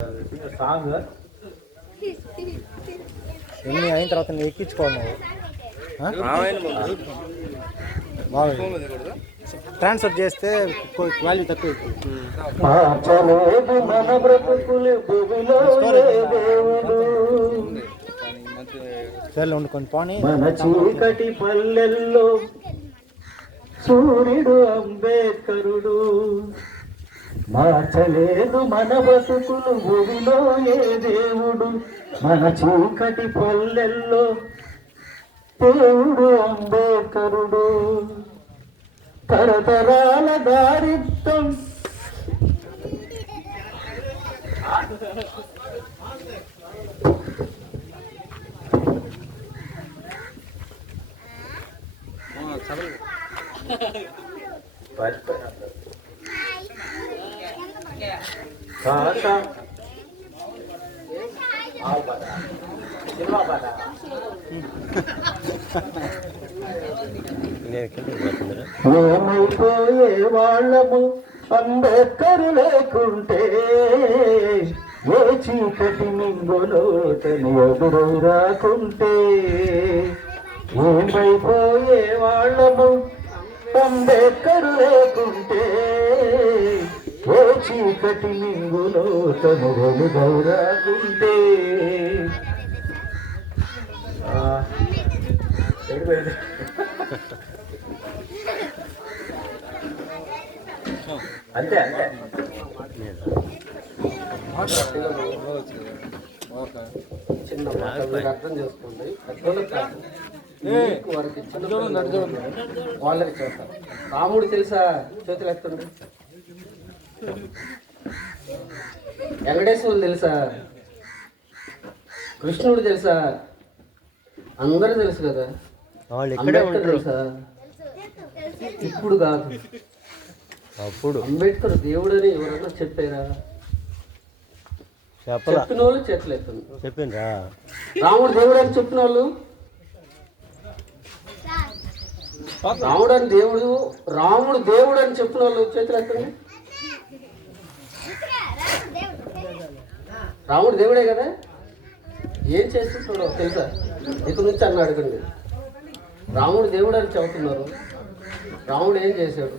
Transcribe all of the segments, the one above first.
Song ఎన్ని అయిన తర్వాత నేను ఎక్కించుకోవాలి ట్రాన్స్ఫర్ చేస్తే వాల్యూ తక్కువ సరే వండుకొని పోనీ. మన చీకటి పల్లెల్లో సూర్యుడు అంబేద్కరుడు మార్చలేదు మన బతుకులు భూమిలో ఏ దేవుడు. మన చీకటి పల్లెల్లో దేవుడు అంబేద్కరుడు. తరతరాల దారిత్వం ఏమైపోయే వాళ్ళము అంబేద్కర్ లేకుంటే, ఏ చీకటి మింగులో తను ఎదురు రాకుంటే. ఏమైపోయే వాళ్ళము అంబేద్కర్ లేకుంటే, ఏ చీకటి మింగులో తను ఎదురు రాకుంటే. అంతే అంతే చిన్న అర్థం చేసుకోండి. వాళ్ళకి చేస్తారు. రాముడు తెలుసా? చేతులు ఎత్తండి. వెంకటేశ్వరుడు తెలుసా? కృష్ణుడు తెలుసా? అందరూ తెలుసు కదా. అంబేద్కర్ తెలుసా? ఇప్పుడు కాదు, అప్పుడు. అంబేద్కర్ దేవుడని ఎవరన్నా చెప్పారా? చెప్పిన వాళ్ళు చేతులు ఎత్తండి. చెప్పిండ్రా? రాముడు దేవుడు అని చెప్పిన వాళ్ళు, రాముడు దేవుడు అని చెప్పిన వాళ్ళు చేతులు ఎత్తండి. రాముడు దేవుడే కదా. ఏం చేస్తున్నాడో తెలుసా? ఇక నుంచి అన్న అడగండి. రాముడు దేవుడు అని చెబుతున్నారు. రాముడు ఏం చేశాడు?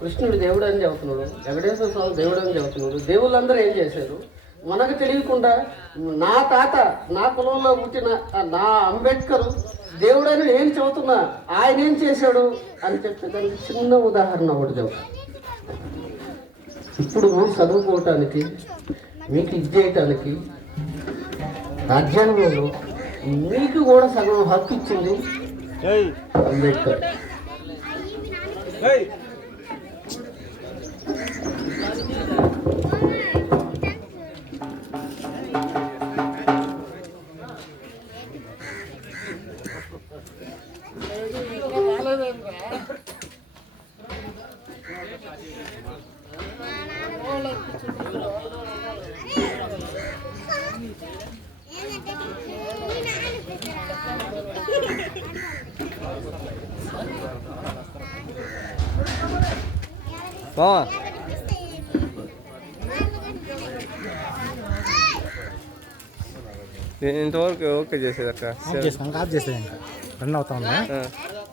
కృష్ణుడు దేవుడు అని చెబుతున్నాడు. వెంకటేశ్వర స్వామి దేవుడు అని చెబుతున్నాడు. దేవుళ్ళందరూ ఏం చేశారు? మనకు తెలియకుండా నా తాత, నా కులంలో పుట్టిన నా అంబేద్కర్ దేవుడు అని నేను చెబుతున్నా, ఆయన ఏం చేశాడు అని చెప్పే దానికి చిన్న ఉదాహరణ ఒకటి చెబుతా. ఇప్పుడు మీరు చదువుకోవటానికి, మీకు ఇచ్చేయటానికి రాజ్యాంగంలో మీకు కూడా సగం హక్కు ఇచ్చింది అంబేద్కర్. ఇంతవరకు ఓకే చేసేది అక్క ఆఫ్ చేసేది ఇంకా రన్ అవుతా ఉందా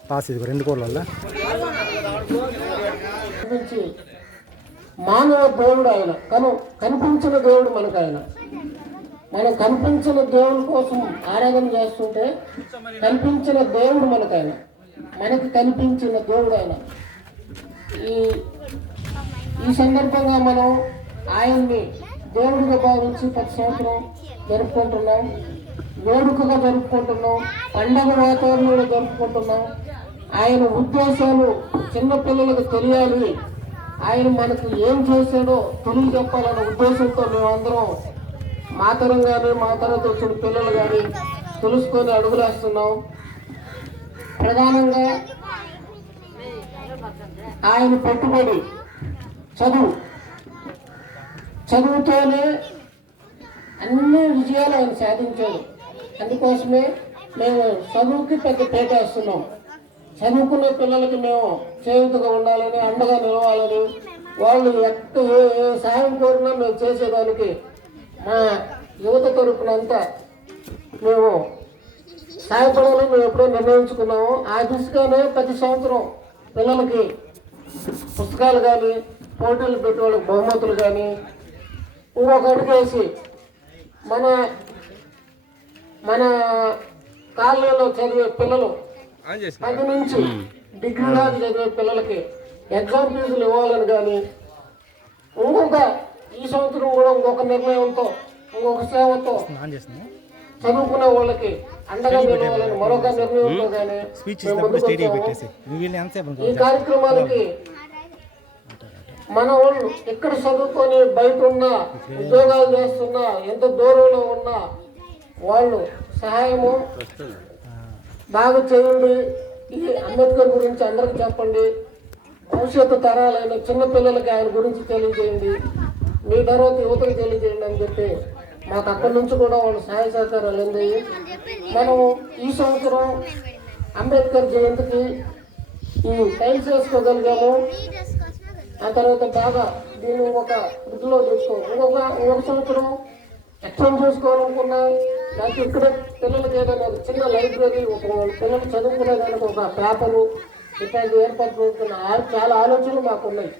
పాస్. ఇది 2 కోట్ల మానవ దేవుడు ఆయన. కనిపించిన దేవుడు మనకు ఆయన. మనం కనిపించిన దేవుడి కోసం ఆరాధన చేస్తుంటే కనిపించిన దేవుడు మనకు ఆయన. మనకి కనిపించిన దేవుడు ఆయన. ఈ సందర్భంగా మనం ఆయన్ని దేవుడిగా భావించి ప్రతి సంవత్సరం జరుపుకుంటున్నాం. వేడుకగా జరుపుకుంటున్నాం. పండగ వాతావరణంలో జరుపుకుంటున్నాం. ఆయన ఉద్దేశాలు చిన్నపిల్లలకు తెలియాలి, ఆయన మనకు ఏం చేశాడో తెలియజెప్పాలన్న ఉద్దేశంతో మేమందరం మా తరం కానీ మా తరం వచ్చిన పిల్లలు కానీ తెలుసుకొని అడుగులేస్తున్నాం. ప్రధానంగా ఆయన పెట్టుబడి చదువుతోనే అన్ని విజయాలు ఆయన సాధించాడు. అందుకోసమే మేము చదువుకి పెద్ద పేట వేస్తున్నాం. చదువుకునే పిల్లలకి మేము చేయూతగా ఉండాలని, అండగా నిలవాలని, వాళ్ళు ఏ సాయం కోరినా మేము చేసేదానికి మా యువత తరపున అంతా మేము సహాయపడాలని మేము ఎప్పుడో నిర్ణయించుకున్నాము. ఆ దిశగానే ప్రతి సంవత్సరం పిల్లలకి పుస్తకాలు కానీ పోటీలు పెట్టి వాళ్ళకి బహుమతులు కానీ ఇంకొక అడుగు వేసి మన మన కాలనీలో చదివే పిల్లలు 10 నుంచి డిగ్రీ దాకా చదివే పిల్లలకి ఎగ్జామ్ ఫీజులు ఇవ్వాలని కానీ ఈ సంవత్సరం కూడా ఇంకొక నిర్ణయంతో ఇంకొక సేవతో చదువుకునే వాళ్ళకి అండగా నిలవాలని మరొక నిర్ణయంతో కానీ ఈ కార్యక్రమానికి మన వాళ్ళు ఎక్కడ చదువుకొని బయట ఉన్నా ఉద్యోగాలు చేస్తున్నా ఎంత దూరంలో ఉన్నా వాళ్ళు సహాయము బాగా చేయండి. ఈ అంబేద్కర్ గురించి అందరికి చెప్పండి. భవిష్యత్తు తరాలైన చిన్నపిల్లలకి ఆయన గురించి తెలియజేయండి. మీ తర్వాత యువతకు తెలియజేయండి అని చెప్పి మాకు అక్కడి నుంచి కూడా వాళ్ళు సహాయ సహకారాలు అందాయి. మనం ఈ సంవత్సరం అంబేద్కర్ జయంతికి ఈ టైల్స్ వేసుకోగలిగాము. ఆ తర్వాత బాగా దీన్ని ఒక వృద్ధిలో ఇంకొక సంవత్సరం ఎక్స్టెండ్ చేసుకోవాలనుకున్నా, లేకపోతే ఇక్కడ పిల్లలకి ఏదైనా ఒక చిన్న లైబ్రరీ, ఒక పిల్లలు చదువుకునేదానికి ఒక పేపరు ఇట్లాంటి ఏర్పాటు చేస్తున్న చాలా ఆలోచనలు మాకు ఉన్నాయి.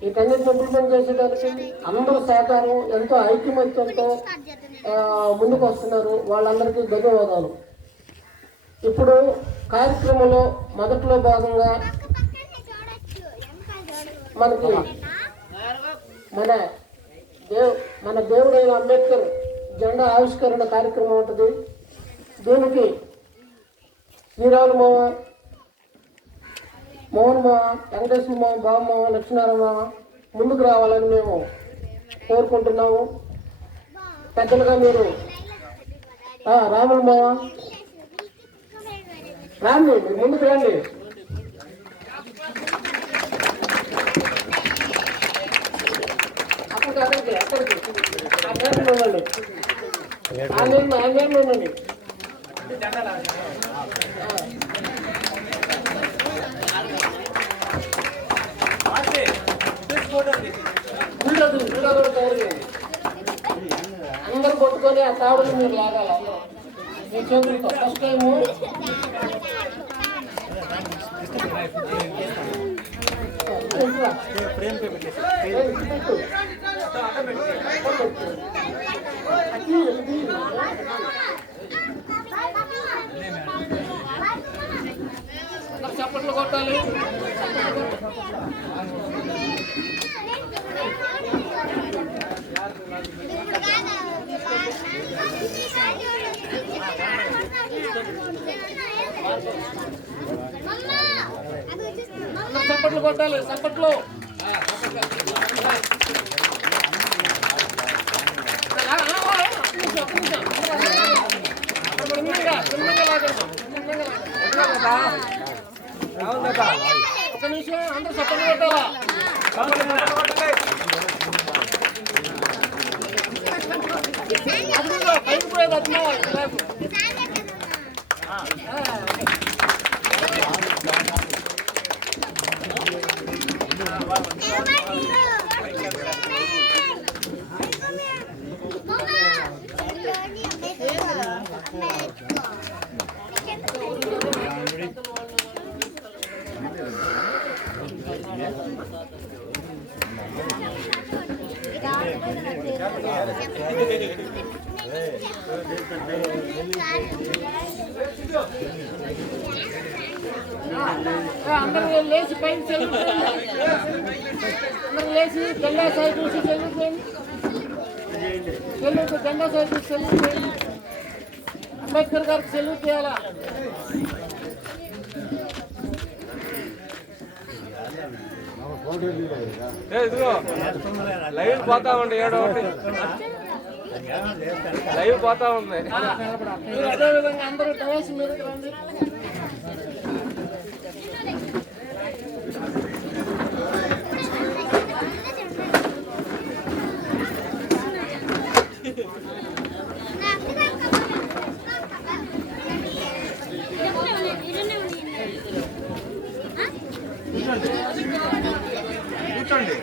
వీటన్నిటిని ఇంప్లిమెంట్ చేసేదానికి అందరూ సహకారం ఎంతో ఐక్యమత్యంతో ముందుకు వస్తున్నారు. వాళ్ళందరికీ ధన్యవాదాలు. ఇప్పుడు కార్యక్రమంలో మొదట్లో భాగంగా మనకి మన దేవుడైన అంబేద్కర్ జెండా ఆవిష్కరణ కార్యక్రమం ఉంటుంది. దీనికి శ్రీరాములు మామ, మోహన్ మామ, వెంకటేశ్వర మామ, బాబు మామ, లక్ష్మీనారాయణ మామ ముందుకు రావాలని మేము కోరుకుంటున్నాము. పెద్దలుగా మీరు రాములు మామ రండి, మీరు ముందుకు రండి. అక్కడికి ఉండండి, ఆన్లైన్ ఉండండి. అందరూ కొట్టుకొని ఆ తాడుని మీరు లాగాలి. అందరూ మీ చేతులతో ఫస్ట్ టైము చప్పట్లు కొట్టాలి. చప్పట్లు కొట్టాలి, చప్పట్లు. ఒక నిమిషం అందరూ చప్పట్లు కొట్టాలా? పైకి పోయేది అర్థం. అందరూ లేచి పైన అందరూ లేచి జెండా సైడ్ చూసి సెల్యూట్ జెండా సైడ్ చూసి సెల్యూట్ చేయండి. అంబేద్కర్ గారికి సెల్యూట్ చేయాలా? ఇదిగో లైవ్ పోతా ఉంది, 7 లైవ్ పోతా ఉంది. అదేవిధంగా అందరూ డయాస్ మీద రండి. కూర్చోండి.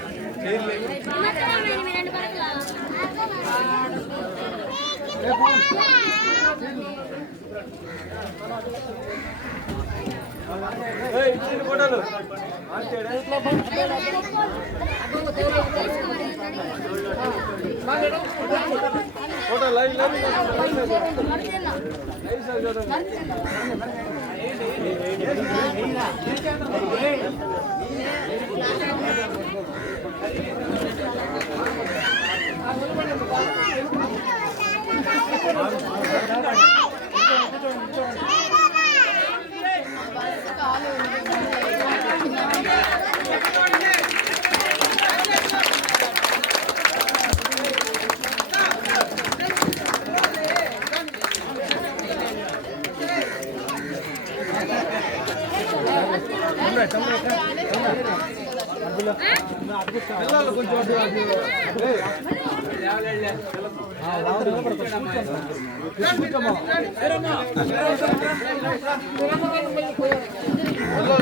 ఫోటోలు ఫోటో లైవ్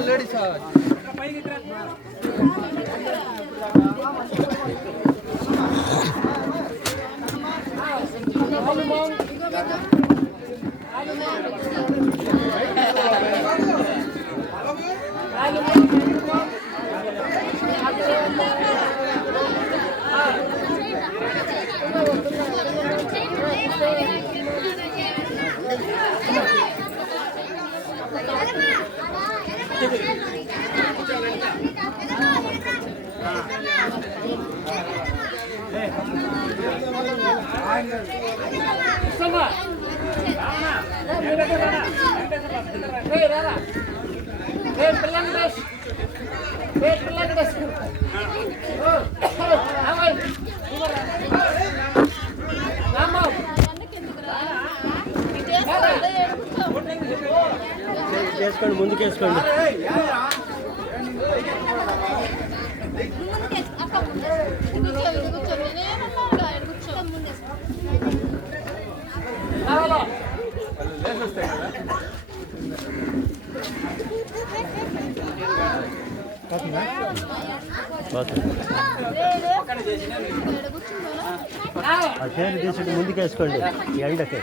లేడీస్ వేసుకోండి, ముందుకు వేసుకోండి. చేతి తీసుకుంటే ముందుకు వేసుకోండి ఎండకి.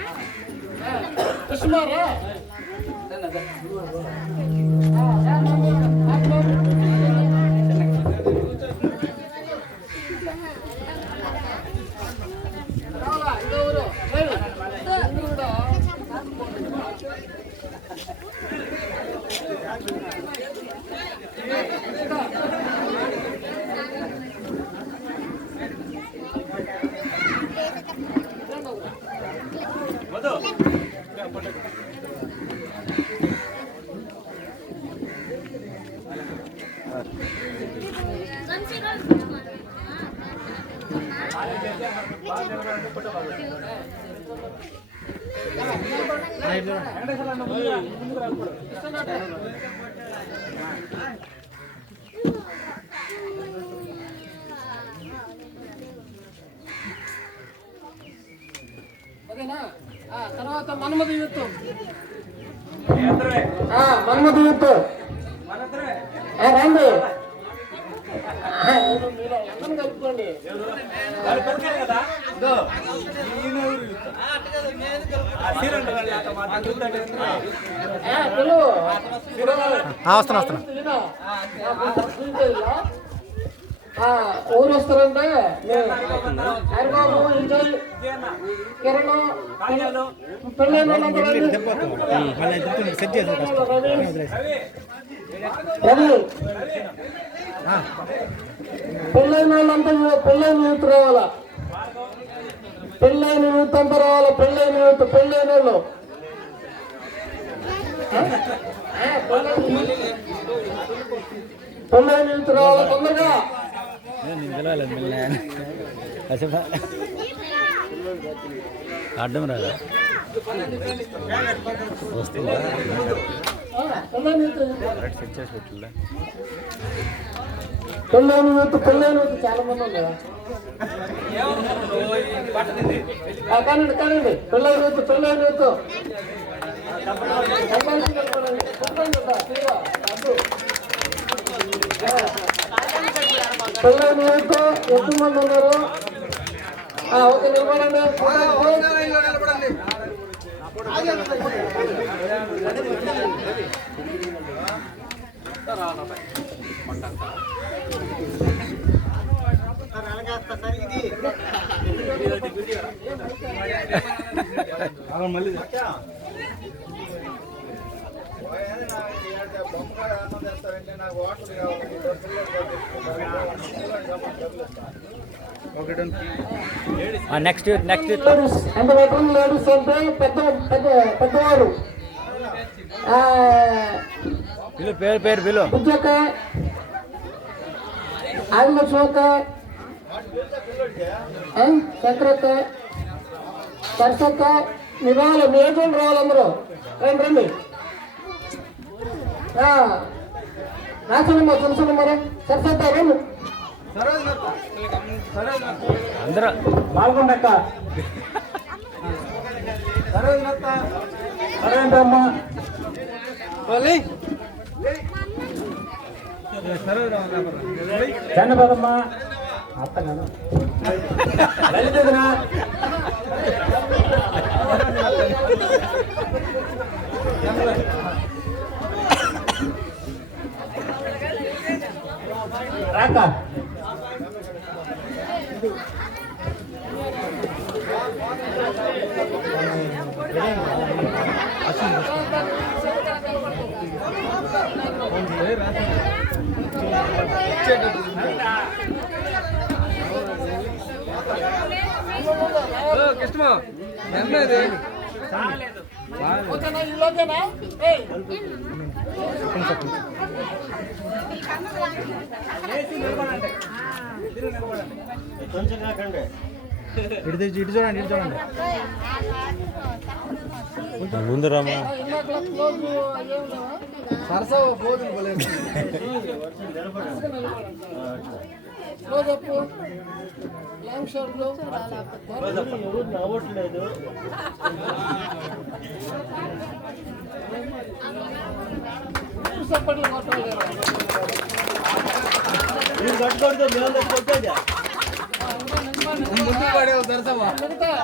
తర్వాత మన్మధ యూత్, మన్మధ యూత్ రండి, కలుపుకోండి. ఊరు వస్తారంటే హరిబాబు, విజయ్, కిరణ్, పెళ్ళైన పెళ్ళైన వాళ్ళంతా పెళ్ళైన యూత్ రావాలా, పెళ్ళైన యూత్ అంతా రావాలా, పెళ్ళైన యూత్, పెళ్ళైన వాళ్ళు పెళ్ళైన యూత్ రావాలా తొందరగా. అడ్డం రాదా వస్తుందా సెట్ చేసి పెట్టలే. పెళ్ళైన యూత్, పెళ్ళైన యూత్ చాలా మంది ఉన్నారు. కానండి కానండి, పెళ్ళైన యూత్, పెళ్ళైన యూత్ పెళ్ళైన యూత్ ఎక్కువ మంది ఉన్నారు. ఓకే నిలబడండి. మళ్ళీ నెక్స్ట్ నెక్స్ట్ అంటే లేడీస్ అంటే పెద్దవాడు పేరు పేరు బిలు బుజ్జక్క ఆదిలక్ష్మక్క చక్రక్క సరసక్క మీ రావాలి మీ ఏజెంట్ రావాలి అందరూ రండి రండి రాసనమ్మా తెలుసు మరి సరసక్క రండి అందరూ బాగుండక్క సరేంటమ్మా చంద్రబాబమ్మా అత్తగా లలితనా రాక కృష్ణమా ఎన్నది ఇటు చూడండి ఇటు చూడండి ముందు రామా సరసా పోతుంది నవ్వట్లేదు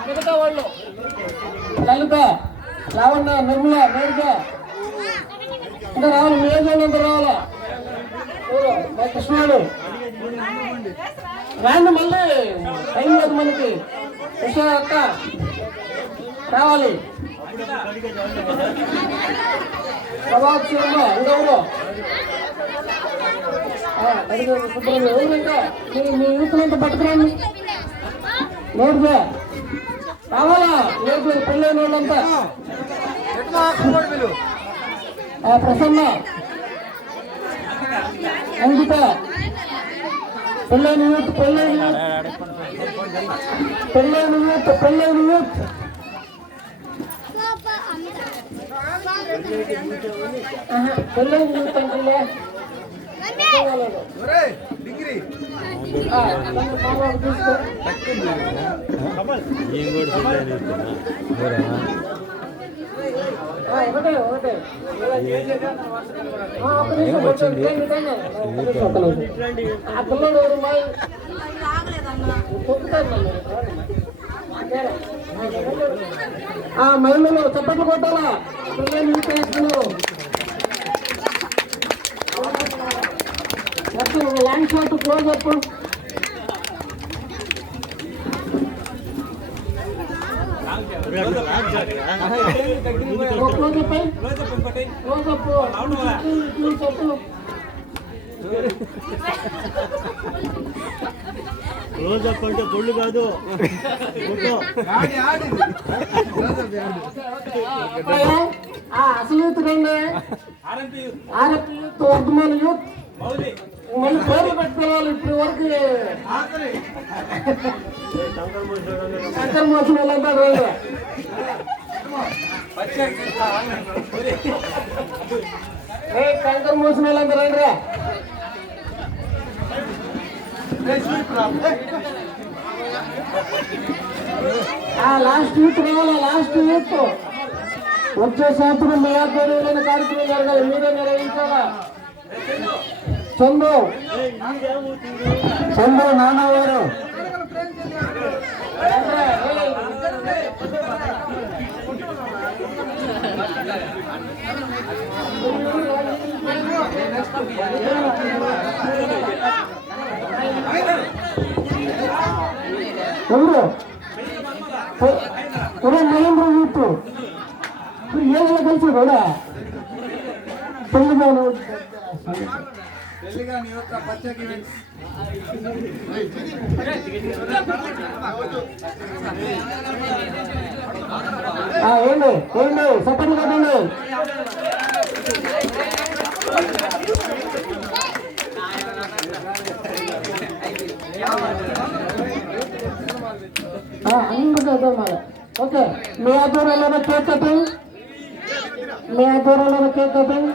మిగతా వాళ్ళు లలిత లావణ్య నిర్మల మేరిక ఇంకా రావాలి మేజోళ్ళు అంతా రావాలా కృష్ణుడు రాండి మళ్ళీ టైం లేదు మనకి కృష్ణ అక్క రావాలి ప్రభాత్ శర్మ ఇంకెవరు సుబ్రహ్మణ్యం ఎవరు ఇంకా మీ యూత్లంతా పట్టుకురండి నేర్పే రావాలా నేర్పే పెళ్ళైన వాళ్ళంతా ప్రసన్న అంకిత పెళ్ళైన యూత్ పెళ్ళైన యూత్ అంటే ఆ పిల్లడు మహిళలు చప్పట్లు కొట్టాలా పిల్లలు వేస్తున్నారు long shot close up closeup అంటే పొళ్ళు కాదు అసలు యూత్ రండి ఆర్ఎఫ్ యూత్ వర్ధమాన యూత్ మళ్ళీ పేర్లు పెట్టుకోవాలి ఇప్పుడు వరకు శంకర్ మోసం వాళ్ళంతా రండి శంకర్ మోసం వాళ్ళంతా రండి లాస్ట్ యూత్ రావాలా లాస్ట్ యూత్ వచ్చే సంవత్సరం మీ ఆధ్వర్యంలో కార్యక్రమం జరగాలి మీరే నిర్వహించాలా చందు నాన్నవారు ఎవరు కూడా మహేంద్ర యూత్ ఏదైనా కలిసి కూడా పెళ్లిగాను ఏంటి ఏంటి సపోర్ట్ కదండి. అందరూ ఓకే. మీ ఆధ్వర్యంలో కేక్ కటింగ్, మీ ఆధ్వర్యంలో కేక్ కటింగ్.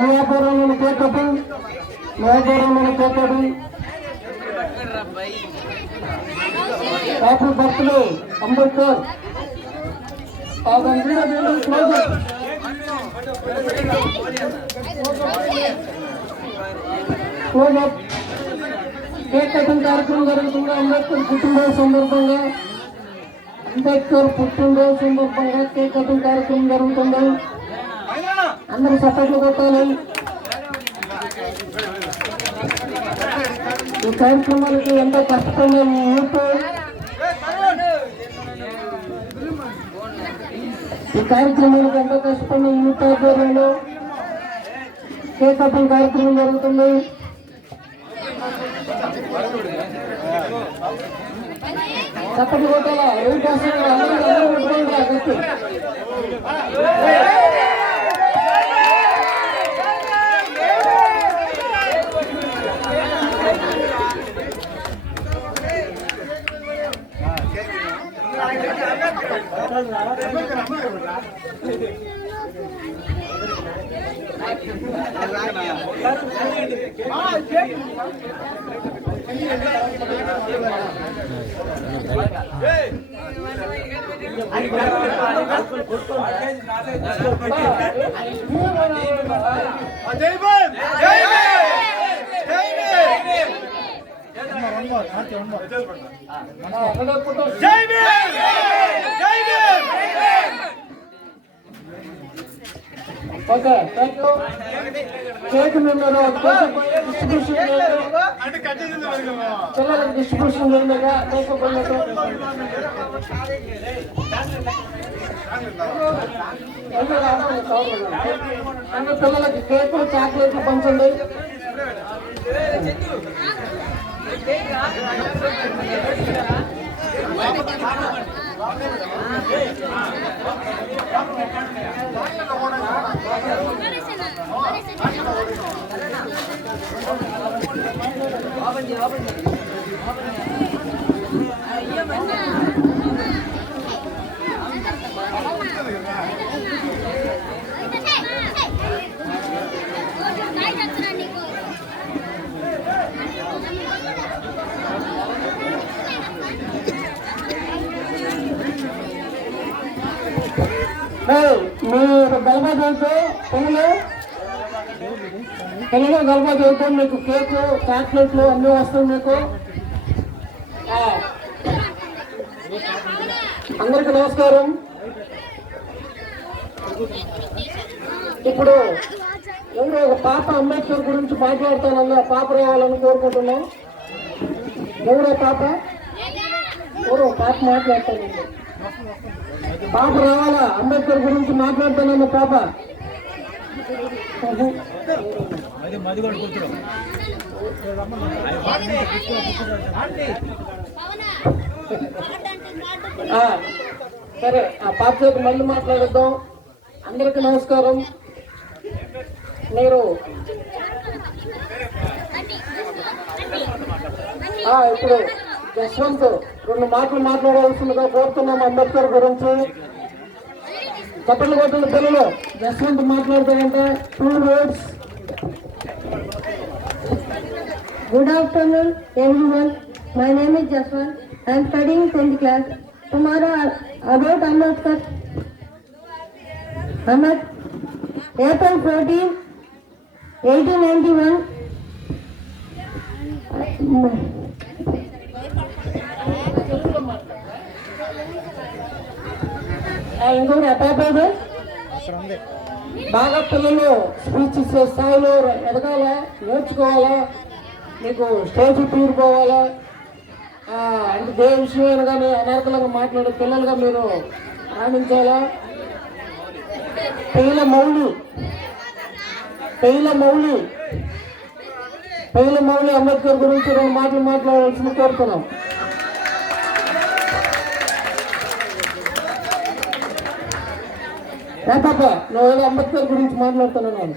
మియాపురంలో కేక్ కటింగ్, మియాపురంలో cake cutting. Happy birthday Ambedkar. Cake cutting కార్యక్రమం జరుగుతుంది. అంబేద్కర్ పుట్టినరోజు సందర్భంగా, అంబేద్కర్ పుట్టినరోజు సందర్భంగా కేక్ కటింగ్ కార్యక్రమం జరుగుతుంది. అందరూ సపోర్ట్లు కొట్టాలి. ఈ కార్యక్రమానికి ఎంతో కష్టపడిన యూత్, ఈ కార్యక్రమానికి ఎంతో కష్టపడిన యూత్ ఆధ్వర్యంలో కేక్ కటింగ్ కార్యక్రమం జరుగుతుంది. సపోర్ట్లు కొట్టాలా. ఎవరి కోసం అందరూ ఓకే. Thank you. కేక్ మేము డిస్ట్రిబ్యూషన్ పిల్లలకి డిస్ట్రిబ్యూషన్ చేయగా అన్ని పిల్లలకి కేకులు చాక్లెట్లు పంచండి. మీరు గల్బా చదువుతూ పిల్లలు గల్బా చదువుతూ మీకు కేకు చాక్లెట్లు అన్నీ వస్తాయి. మీకు అందరికీ నమస్కారం. ఇప్పుడు ఎవరో ఒక పాప అంబేద్కర్ గురించి మాట్లాడతానన్న పాప రావాలని కోరుకుంటున్నాం. ఎవరో పాప మాట్లాడతానండి. పాప రావాలా? అంబేద్కర్ గురించి మాట్లాడతానన్న పాప. సరే, ఆ పాప చేత మళ్ళీ మాట్లాడద్దాం. అందరికీ నమస్కారం. మీరు ఇప్పుడు యశ్వంత్ 2 మాటలు మాట్లాడవలసిందిగా కోరుతున్నాం అంబేద్కర్ గురించి. చప్పట్లు కొట్టిన పిల్లలు Yashwant మాట్లాడతారంటే 2 words. Good afternoon, everyone. My name is Jaswant. I am studying 10th class. tomorrow about Ambedkar. April 14, 1891. ఇంకొకటి ఎప్పుడు బాగా పిల్లలు స్పీచ్ ఇచ్చే స్థాయిలో ఎదగాలా, నేర్చుకోవాలా, మీకు స్టేజ్ టూర్ పోవాలా, అంటే ఏ విషయమైనా కానీ అనర్గలంగా మాట్లాడే పిల్లలుగా మీరు రాణించాలా. పెయిల మౌలి అంబేద్కర్ గురించి 2 మాటలు మాట్లాడాల్సింది కోరుతున్నాం. పాప నువ్వు ఏదో అంబేద్కర్ గురించి మాట్లాడుతున్నాను.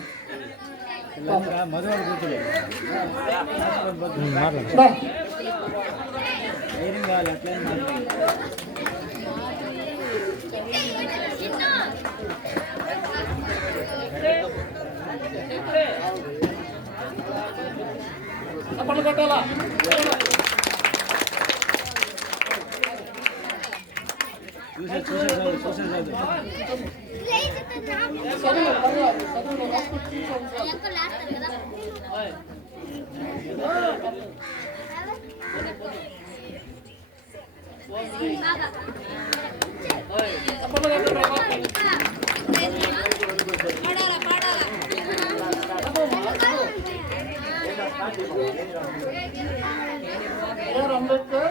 కొట్టాలా అంబేద్కర్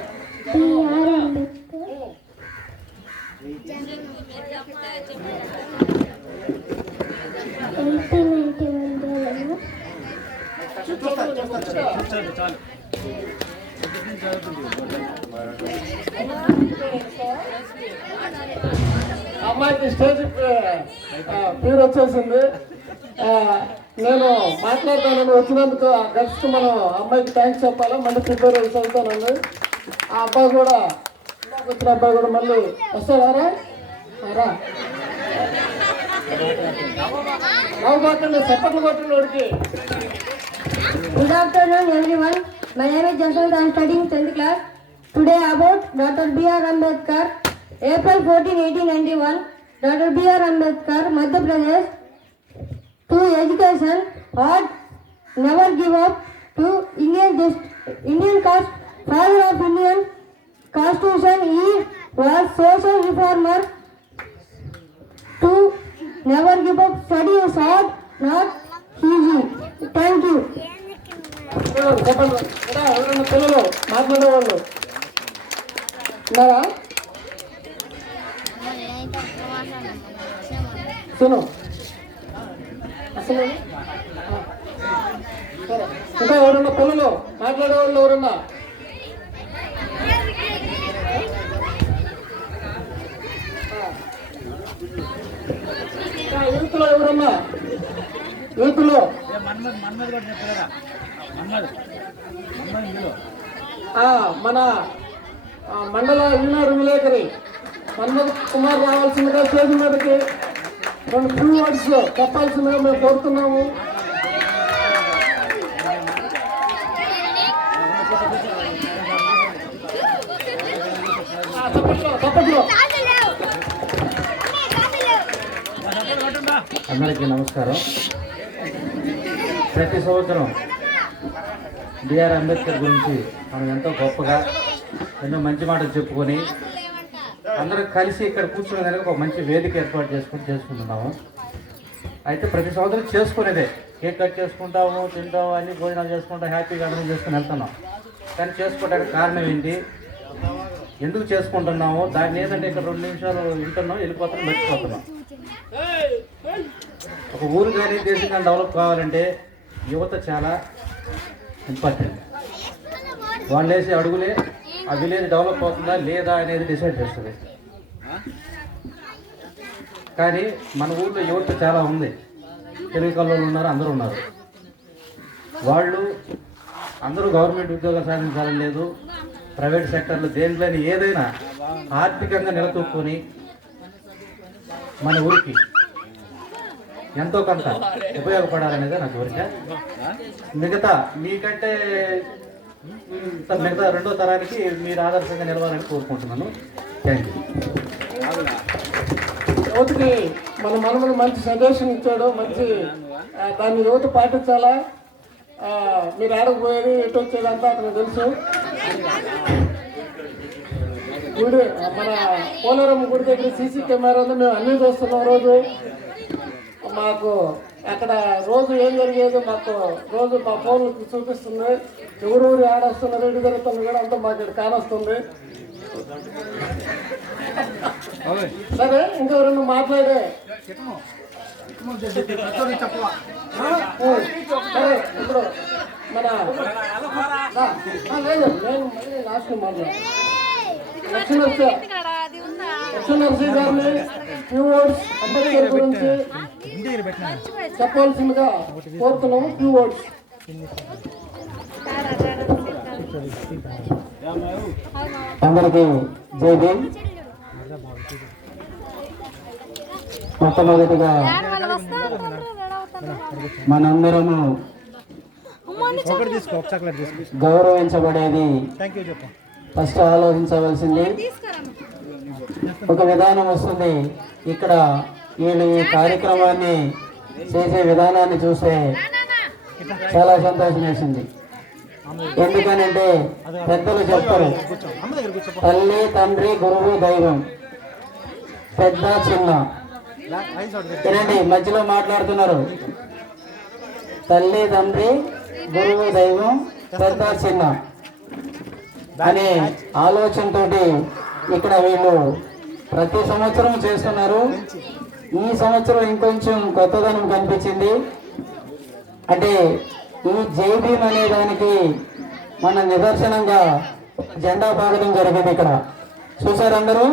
అమ్మాయికి స్టేజ్ పేరు వచ్చేసింది. నేను మాట్లాడతానని వచ్చినందుకు ఆ గర్ల్స్కి మనం అమ్మాయికి థ్యాంక్స్ చెప్పాలా. మళ్ళీ ప్రిపేర్ అయ్యి చదువుతానండి. ఆ అబ్బాయి కూడా వచ్చిన అబ్బాయి కూడా మళ్ళీ వస్తాడారా రా నవ్వుకోకండి, చప్పట్లు కొట్టండి వాడికి. Good afternoon everyone. My name is Jaswant. I am studying 10th class. Today about Dr. B.R. Ambedkar. April 14, 1891. Dr. B.R. Ambedkar, Madhya Pradesh. To education, heart never give up. To Indian caste, father of Indian Constitution. He was social reformer. To never give up. Study is hard, not easy. Thank you. ఎవరైనా పిల్లలు మాట్లాడేవాళ్ళు ఉన్నారా? సును అసలు ఇంకా ఎవరన్నా పిల్లలు మాట్లాడేవాళ్ళు ఎవరన్నా? యూత్లో ఎవరన్నా? యూత్లో మన మండల ఈనాడు విలేకరి మన్మథ్ కుమార్ రావాల్సిందిగా స్టేజ్ మీదకి 2 ఫ్యూ వర్డ్స్ చెప్పాల్సిందిగా మేము కోరుతున్నాము. అందరికీ నమస్కారం. ప్రతి సంవత్సరం బిఆర్ అంబేద్కర్ గురించి మనం ఎంతో గొప్పగా ఎన్నో మంచి మాటలు చెప్పుకొని అందరం కలిసి ఇక్కడ కూర్చునే దానికి ఒక మంచి వేదిక ఏర్పాటు చేసుకుంటున్నాము. అయితే ప్రతి సంవత్సరం చేసుకునేదే, కేక్ కట్ చేసుకుంటాము, తింటాము, అన్ని భోజనాలు చేసుకుంటాం, హ్యాపీగా అందరం చేసుకుని వెళ్తున్నాం. కానీ చేసుకోవడానికి కారణం ఏంటి, ఎందుకు చేసుకుంటున్నాము, దాన్ని ఏంటంటే ఇక్కడ 2 నిమిషాలు వింటున్నాం, వెళ్ళిపోతున్నాం, మర్చిపోతున్నాం. ఒక ఊరు కానీ దేశం కానీ డెవలప్ కావాలంటే యువత చాలా ఇంపార్టెంట్. వాళ్ళు వేసే అడుగులే ఆ విలేజ్ డెవలప్ అవుతుందా లేదా అనేది డిసైడ్ చేస్తుంది. కానీ మన ఊళ్ళో యువత చాలా ఉంది, తెలుగు కళ్ళలో ఉన్నారు, అందరూ ఉన్నారు. వాళ్ళు అందరూ గవర్నమెంట్ ఉద్యోగాలు సాధించాలని లేదు, ప్రైవేట్ సెక్టర్లో దేంట్లోని ఏదైనా ఆర్థికంగా నిలదొక్కుని మన ఊరికి ఎంతో కొంత ఉపయోగపడాలనేది నా కోరిక. మిగతా మీకంటే మిగతా 2వ తరానికి మీరు ఆదర్శంగా నిలవాలని కోరుకుంటున్నాను. Thank you. యువతకి మన మనములు మంచి సందేశం ఇచ్చాడు. మంచి దాన్ని యువత పాటించాలా. మీరు ఆడకపోయేది ఎటు వచ్చేదంతా అతనికి తెలుసు. గుడి మన పోలవరం గుడి దగ్గర సీసీ కెమెరా ఉంది. మేము అన్నీ చూస్తున్నాం రోజు. మాకు అక్కడ రోజు ఏం జరిగేది మాకు రోజు మా ఫోన్లకి చూపిస్తుంది. ఎవరెవరు ఆడొస్తున్నారు, ఎటు జరుగుతున్నారు కూడా అంతా మాకు ఇక్కడ కానొస్తుంది. సరే ఇంకెవరన్నా మాట్లాడే సరే ఇప్పుడు మన లేదు నేను మళ్ళీ లాస్ట్ మాట్లాడు లక్ష్మీనరసి గారిని ఫ్యూ వర్డ్స్ అంబేద్కర్ గురించి చెప్పవలసిందిగా కోరుతున్నాము. Few words. అందరికీ జై భీమ్. మొట్టమొదటిగా మనందరము గౌరవించబడేది ఫస్ట్ ఆలోచించవలసింది ఒక విధానం వస్తుంది. ఇక్కడ వీళ్ళు ఈ కార్యక్రమాన్ని చేసే విధానాన్ని చూస్తే చాలా సంతోషం వేసింది. ఎందుకనంటే పెద్దలు చెప్తారు, తల్లి తండ్రి గురువు దైవం, పెద్ద చిన్న. వినండి, మధ్యలో మాట్లాడుతున్నారు. తల్లి తండ్రి గురువు దైవం పెద్ద చిన్న అనే ఆలోచనతోటి ఇక్కడ వీళ్ళు ప్రతి సంవత్సరం చేస్తున్నారు. ఈ సంవత్సరం ఇంకొంచెం కొత్తదనం కనిపించింది. అంటే ఈ జై భీమ్ అనే దానికి మన నిదర్శనంగా జెండా పాగడం జరిగింది. ఇక్కడ చూసారు అందరూ.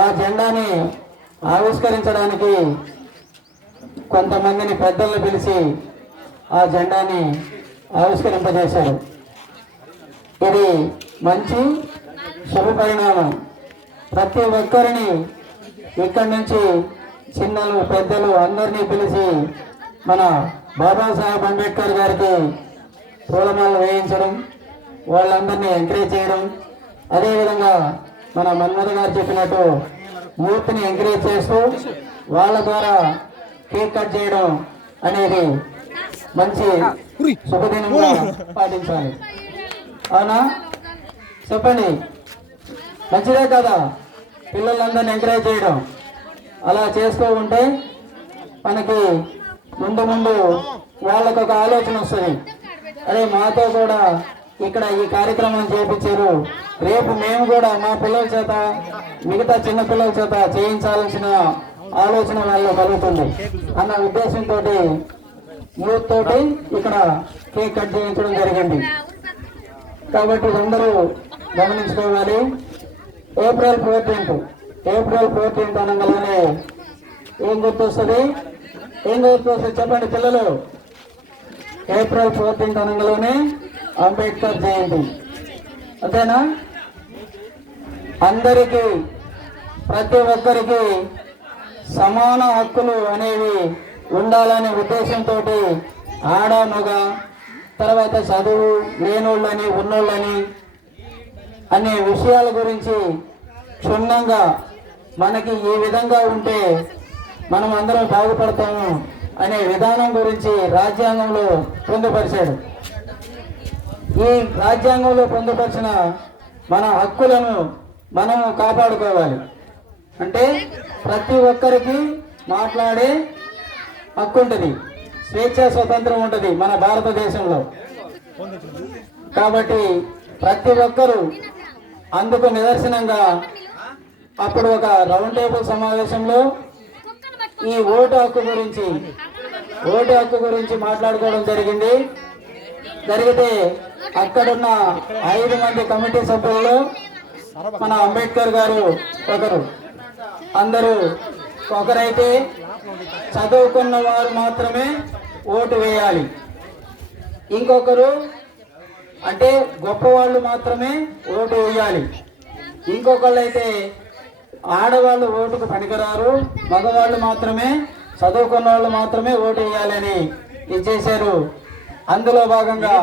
ఆ జెండాని ఆవిష్కరించడానికి కొంతమందిని పెద్దలను పిలిచి ఆ జెండాని ఆవిష్కరింపజేశారు. ఇది మంచి శుభ పరిణామం. ప్రతి ఒక్కరిని ఇక్కడి నుంచి చిన్నలు పెద్దలు అందరినీ పిలిచి మన బాబాసాహెబ్ అంబేద్కర్ గారికి పూలమాల వేయించడం, వాళ్ళందరినీ ఎంకరేజ్ చేయడం, అదేవిధంగా మన మన్మథ గారు చెప్పినట్టు యూత్ని ఎంకరేజ్ చేస్తూ వాళ్ళ ద్వారా కేక్ కట్ చేయడం అనేది మంచి శుభదినంగా పాటించాలి. అవునా? చెప్పండి, మంచిదే కదా? పిల్లలందరినీ ఎంకరేజ్ చేయడం అలా చేస్తూ ఉంటే మనకి ముందు ముందు వాళ్ళకు ఒక ఆలోచన వస్తుంది. అరే మాతో కూడా ఇక్కడ ఈ కార్యక్రమం చేయించారు, రేపు మేము కూడా మా పిల్లల చేత మిగతా చిన్న పిల్లల చేత చేయించాల్సిన ఆలోచన వాళ్ళు కలుగుతుంది అన్న ఉద్దేశంతో యూత్ తోటి ఇక్కడ కేక్ కట్ చేయించడం జరిగింది. కాబట్టి అందరూ గమనించుకోవాలి. ఏప్రిల్ 14th అనగానే ఏం గుర్తొస్తుంది? చెప్పండి పిల్లలు. ఏప్రిల్ 14th అనగానే అంబేద్కర్ జయంతి. అంతేనా? అందరికీ ప్రతి ఒక్కరికి సమాన హక్కులు అనేవి ఉండాలనే ఉద్దేశంతో ఆడ మగ తర్వాత చదువు లేనోళ్ళని ఉన్నోళ్ళని అనే విషయాల గురించి క్షుణ్ణంగా మనకి ఈ విధంగా ఉంటే మనం అందరం బాగుపడతాము అనే విధానం గురించి రాజ్యాంగంలో పొందుపరిచాడు. ఈ రాజ్యాంగంలో పొందుపరిచిన మన హక్కులను మనము కాపాడుకోవాలి. అంటే ప్రతి ఒక్కరికి మాట్లాడే హక్కు ఉంటుంది, స్వేచ్ఛా స్వతంత్రం ఉంటుంది మన భారతదేశంలో. కాబట్టి ప్రతి ఒక్కరూ అందుకు నిదర్శనంగా అప్పుడు ఒక రౌండ్ టేబుల్ సమావేశంలో ఈ ఓటు హక్కు గురించి మాట్లాడుకోవడం జరిగితే అక్కడున్న 5 మంది కమిటీ సభ్యుల్లో మన అంబేద్కర్ గారు ఒకరు. అందరూ ఒకరైతే చదువుకున్న వారు మాత్రమే ఓటు వేయాలి, ఇంకొకరు అంటే గొప్పవాళ్ళు మాత్రమే ఓటు వేయాలి, ఇంకొకళ్ళు అయితే ఆడవాళ్ళు ఓటుకు పనికిరారు, మగవాళ్ళు మాత్రమే చదువుకున్న వాళ్ళు మాత్రమే ఓటు వేయాలని ఇచ్చేశారు. అందులో భాగంగా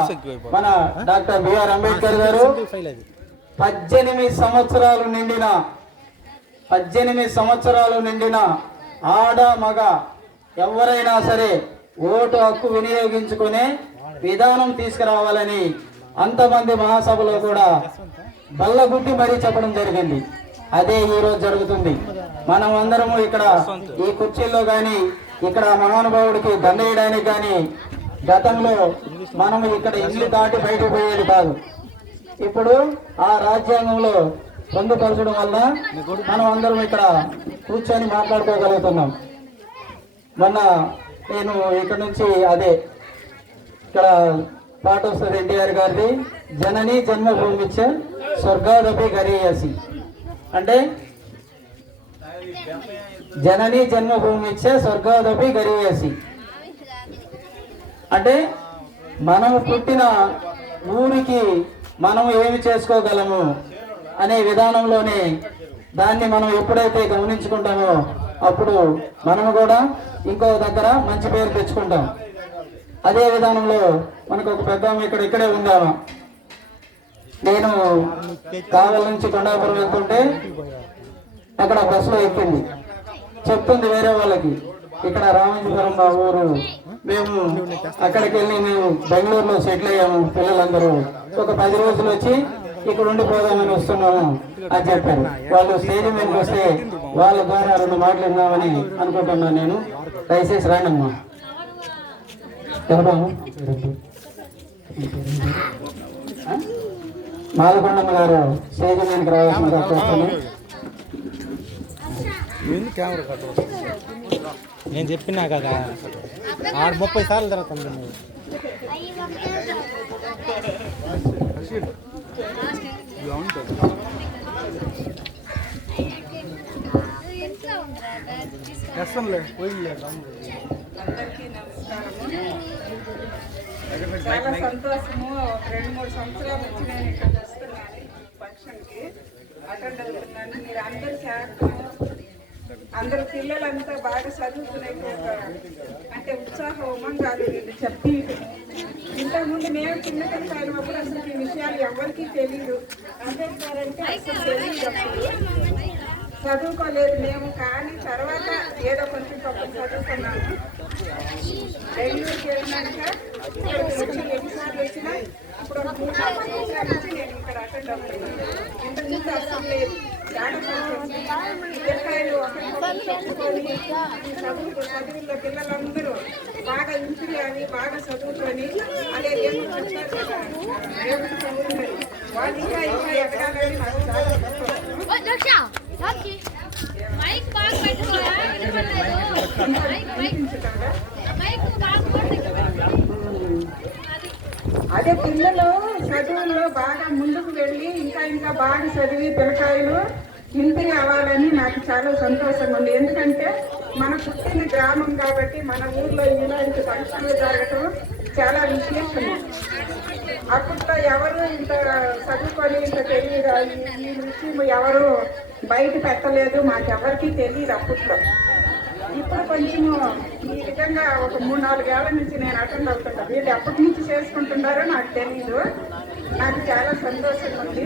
మన డాక్టర్ బిఆర్ అంబేద్కర్ గారు 18 సంవత్సరాలు నిండిన ఆడ మగ ఎవరైనా సరే ఓటు హక్కు వినియోగించుకునే విధానం తీసుకురావాలని అంతమంది మహాసభలో కూడా బల్లగుద్ది మరీ చెప్పడం జరిగింది. అదే ఈరోజు జరుగుతుంది. మనం అందరము ఇక్కడ ఈ కుర్చీల్లో కానీ ఇక్కడ మహానుభావుడికి దండేయడానికి కానీ గతంలో మనము ఇక్కడ ఇల్లు దాటి బయటకు పోయేది కాదు. ఇప్పుడు ఆ రాజ్యాంగంలో పొందుపరచడం వల్ల మనం అందరం ఇక్కడ కూర్చొని మాట్లాడుకోగలుగుతున్నాం. మొన్న నేను ఇక్కడ నుంచి అదే ఇక్కడ పాట వస్తుంది ఎన్టీఆర్ గారిది, జనని జన్మభూమిచ్చ స్వర్గాదపి గరీయసి, అంటే జనని జన్మభూమిచ్చ స్వర్గాదపి గరీయసి అంటే మనము పుట్టిన ఊరికి మనము ఏమి చేసుకోగలము అనే విధానంలోనే దాన్ని మనం ఎప్పుడైతే గమనించుకుంటామో అప్పుడు మనము కూడా ఇంకో దగ్గర మంచి పేరు తెచ్చుకుంటాం. అదే విధానంలో మనకు ఒక పెద్ద ఇక్కడే ఉందామా. నేను కావల నుంచి కొండాపురం వెళ్తుంటే అక్కడ బస్సులో ఎక్కింది, చెప్తుంది వేరే వాళ్ళకి, ఇక్కడ రామేశ్వరం మా ఊరు, మేము అక్కడికి వెళ్ళి మేము బెంగళూరులో సెటిల్ అయ్యాము, పిల్లలందరూ ఒక 10 రోజులు వచ్చి ఇక్కడ ఉండిపోదామని వస్తున్నాము అని చెప్పారు. వాళ్ళు స్టేజ్ మీదకి వస్తే వాళ్ళ ద్వారా 2 మాటలు విందామని అనుకుంటున్నాను. నేను దయచేసి రాండమ్మా. మాలకొండమ్మ గారు స్టేజ్ మీదకి రావాల్సిందిగా కోరుతున్నాను. నేను చెప్పినా కదా 30 సార్లు జరుగుతుంది. చాలా సంతోషము. 2-3 సంవత్సరాల నుంచి నేను ఇక్కడ వస్తున్నాను ఫంక్షన్కి, అటెండ్ అవుతున్నాను. మీరు అందరూ చేస్తాము, అందరు పిల్లలంతా బాగా చదువుకునే అంటే ఉత్సాహం ఉమంగాలు వీళ్ళు చెప్పి. ఇంతకుముందు మేము చిన్న పిల్లలు అయినప్పుడు అసలు ఈ విషయాలు ఎవరికీ తెలియదు. అంబేద్కర్ అంటే అసలు తెలియదు, చదువుకోలేదు మేము. కానీ తర్వాత ఏదో కొంచెం తప్పు చదువుకున్నాము. బెంగళూరుకి వెళ్ళినాక ఎన్నిసార్లు వచ్చినా ఇప్పుడు 3 సంవత్సరాల నుంచి నేను ఇక్కడ అటెండ్ అవుతున్నాను. ఇంతకుముందు అసలు లేదు. పిల్లకాయలు ఒకరికొకరు చెప్పుకొని చదువుల్లో పిల్లలందరూ బాగా ఇంప్రూవ్ అని బాగా చదువుకొని అదే ఏమో చెప్తారు కదా దేవుడు చదువుతుంది వాళ్ళు ఇంకా ఇంకా ఎదగాలని నాకు చాలా అదే పిల్లలు చదువుల్లో బాగా ముందుకు వెళ్ళి ఇంకా ఇంకా బాగా చదివి పిల్లకాయలు ఇంటికి అవ్వాలని నాకు చాలా సంతోషంగా ఉంది. ఎందుకంటే మన పుట్టిన గ్రామం కాబట్టి మన ఊర్లో ఇలాంటి ఫంక్షన్లు జరగటం చాలా విశేషము. అప్పట్లో ఎవరు ఇంత చదువుకొని ఇంత తెలియదు, ఈ విషయం ఎవరు బయట పెట్టలేదు, మాకెవరికి తెలియదు అప్పట్లో. ఇప్పుడు కొంచెము ఈ విధంగా ఒక 3-4 ఏళ్ల నుంచి నేను అటెండ్ అవుతుంటా. వీళ్ళు ఎప్పటి నుంచి చేసుకుంటున్నారో నాకు తెలీదు. నాకు చాలా సంతోషంగా ఉంది.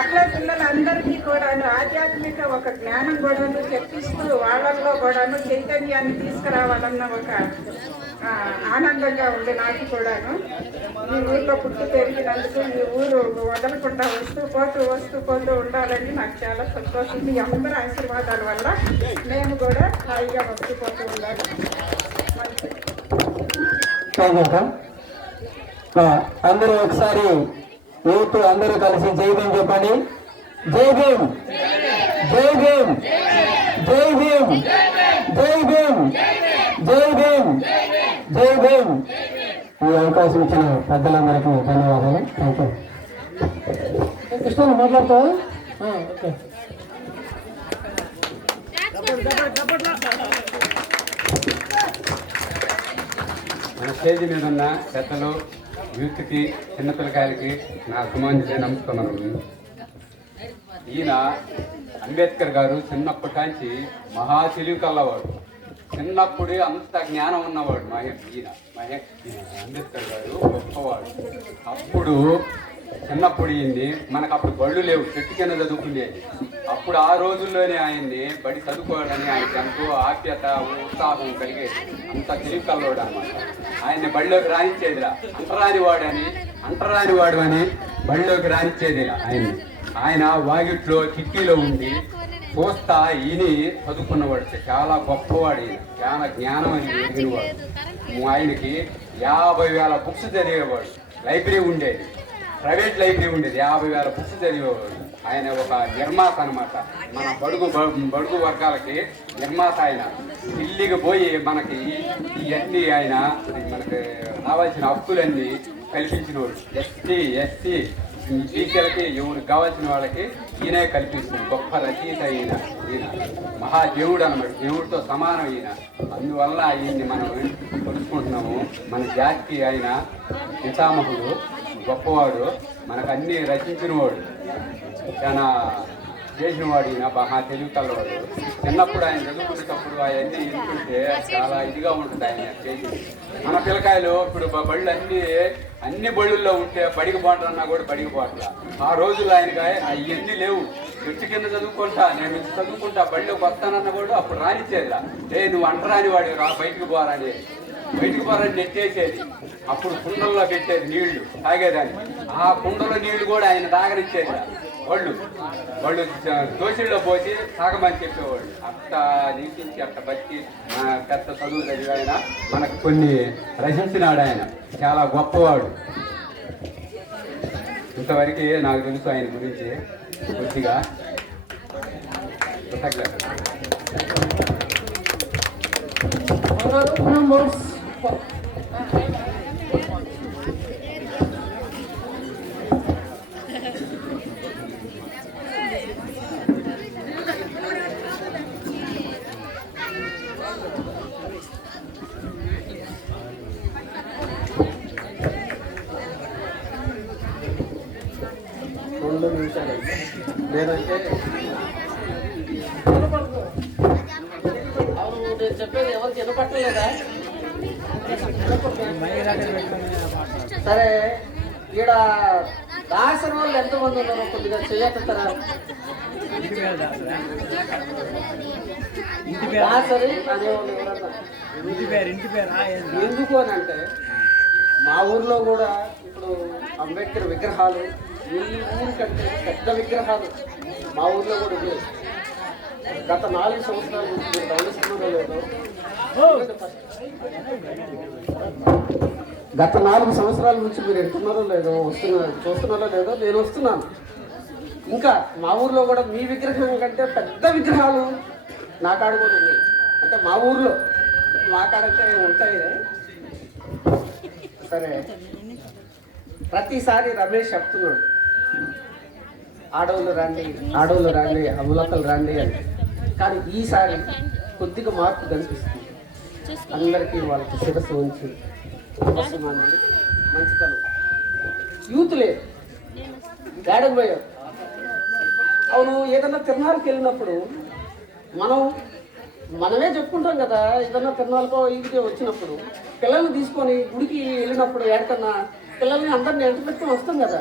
అట్లా పిల్లలందరికీ కూడాను ఆధ్యాత్మిక ఒక జ్ఞానం కూడాను చెప్పిస్తూ వాళ్ళల్లో కూడాను చైతన్యాన్ని తీసుకురావాలన్న ఒక ఆనందంగా ఉంది నాకు కూడాను. ఈ ఊర్లో పుట్టి పెరిగినందుకు ఈ ఊరు వదలకుండా వస్తూ పోతూ ఉండాలని నాకు చాలా సంతోషం. మీ అందరి ఆశీర్వాదాల వల్ల మేము కూడా హాయిగా వస్తూ పోతూ ఉండాలి. అందరూ ఒకసారి యూత్ అందరూ కలిసి జై భీమ్ చెప్పండి. జై భీమ్, జై భీమ్, జై భీమ్, జై భీమ్, జై భీమ్, జై భీమ్. ఈ అవకాశం ఇచ్చిన పెద్దలందరికీ ధన్యవాదాలు. Thank you. కృష్ణ మాట్లాడతావా? ఓకే. మన స్టేజ్ మీద ఉన్న పెద్దలు, యూత్కి, చిన్నపిల్లకాయలకి నా సుమాంజలి నమ్ముతున్నాను. ఈయన అంబేద్కర్ గారు చిన్నప్పటి నుంచి మహా తెలివి కల్లవాడు. చిన్నప్పుడే అంత జ్ఞానం ఉన్నవాడు ఈయన అంబేద్కర్ గారు గొప్పవాడు. అప్పుడు చిన్నప్పుడు ఈయన్ని మనకు అప్పుడు బళ్ళు లేవు, చెట్టు కింద చదువుకునేది. అప్పుడు ఆ రోజుల్లోనే ఆయన్ని బడి చదువుకోవాలని ఆయనకి ఎంతో ఆప్యత ఉత్సాహం కలిగేది. అంత తెలివి కల్లోడు అనమాట. ఆయన్ని బడిలోకి రానిచ్చేదిలా, అంటరాని వాడు అని బడిలోకి రానిచ్చేదిలా ఆయన్ని. ఆయన వాగిట్లో కిట్కీలో ఉండి చూస్తా ఈయని చదువుకున్నవాడు, చాలా గొప్పవాడు, ఈయన చాలా జ్ఞానం అని ఎదిగినవాడు. ఆయనకి 50,000 బుక్స్ చదివేవాడు. లైబ్రరీ ఉండేది, ప్రైవేట్ లైబ్రరీ ఉండేది, 50,000 బుక్స్ చదివేవాడు. ఆయన ఒక నిర్మాత అనమాట, మన బడుగు వర్గాలకి నిర్మాత. ఆయన ఢిల్లీకి పోయి మనకి ఇవన్నీ ఆయన మనకి రావాల్సిన హక్కులన్నీ కల్పించినవాడు. ఎస్సీ టీచర్లకి ఎవరికి కావాల్సిన వాళ్ళకి ఈయనే కల్పిస్తుంది. గొప్ప రచయిత ఈయన మహాదేవుడు అన్నమాట, దేవుడితో సమానం ఈయన. అందువల్ల ఈయన్ని మనం కొలుసుకుంటున్నాము. మన జాతికి ఆయన పితామహుడు, గొప్పవాడు, మనకు అన్ని రచించినవాడు, చాలా చేసినవాడు. ఈయన మహా తెలివి కలవాడు. చిన్నప్పుడు ఆయన చదువుకునేటప్పుడు అవన్నీ ఎందుకుంటే చాలా ఇదిగా ఉంటుంది ఆయన చేసింది. మన పిల్లకాయలు ఇప్పుడు బళ్ళు అన్ని బళ్ళుల్లో ఉంటే బడికి పోంటారన్నా కూడా బడికి పోట్లా. ఆ రోజుల్లో ఆయనకి అవన్నీ లేవు. చెట్టు కింద చదువుకుంటా, నేను మంచి చదువుకుంటా, బడిలోకి వస్తానన్నా కూడా అప్పుడు రానిచ్చేదిరా. నువ్వు అంటరాని వాడు రా, బయటికి పోరాని నెట్టేసేది. అప్పుడు కుండల్లో పెట్టేది నీళ్లు తాగేదాన్ని. ఆ కుండలో నీళ్లు కూడా ఆయన తాగనిచ్చేదిరా. వాళ్ళు దోషుల్లో పోసి తాగమని చెప్పేవాళ్ళు. అట్ట నీకించి అట్ట బతికి పెద్ద చదువు చదివి ఆయన మనకు కొన్ని రచించినాడు. ఆయన చాలా గొప్పవాడు. ఇంతవరకు నాకు తెలుసు ఆయన గురించి పూర్తిగా. లేదంటే అవును, నేను చెప్పేది ఎవరికి వినపట్టలేదా? సరే, ఈడ దాసిన వాళ్ళు ఎంతమంది ఉన్నారు కొద్దిగా చేయతారా? దాసరి అనేవాళ్ళు ఎవరన్నా? ఎందుకు అని అంటే మా ఊర్లో కూడా ఇప్పుడు అంబేద్కర్ విగ్రహాలు ఈ ఊరి కంటే పెద్ద విగ్రహాలు మా ఊర్లో కూడా ఉన్నాయి. గత 4 సంవత్సరాల నుంచి మీరు గమనిస్తున్నారో లేదో, గత 4 సంవత్సరాల నుంచి మీరు ఎంటున్నారో లేదో, చూస్తున్నారో లేదో, నేను వస్తున్నాను. ఇంకా మా ఊర్లో కూడా మీ విగ్రహం కంటే పెద్ద విగ్రహాలు నా కాడ కూడా ఉన్నాయి. అంటే మా ఊర్లో మా కాడంటే ఉంటాయి. సరే, ప్రతిసారి రమేష్ చెప్తున్నాడు, ఆడవాళ్ళు రండి, అమలకలు రండి అని. కానీ ఈసారి కొద్దిగా మార్పు కనిపిస్తుంది. అందరికీ వాళ్ళకి శిరస్సు ఉంచి మంచితనం. యూత్ లేదు, గాడకు పోయారు. అవును, ఏదన్నా తిరునాళ్ళకి వెళ్ళినప్పుడు మనమే చెప్పుకుంటాం కదా. ఏదన్నా తిరునాళ్ళకో ఈదికే వచ్చినప్పుడు పిల్లల్ని తీసుకొని గుడికి వెళ్ళినప్పుడు ఎక్కడన్నా పిల్లల్ని అందరినీ ఎంట పెట్టుకొని వస్తాం కదా.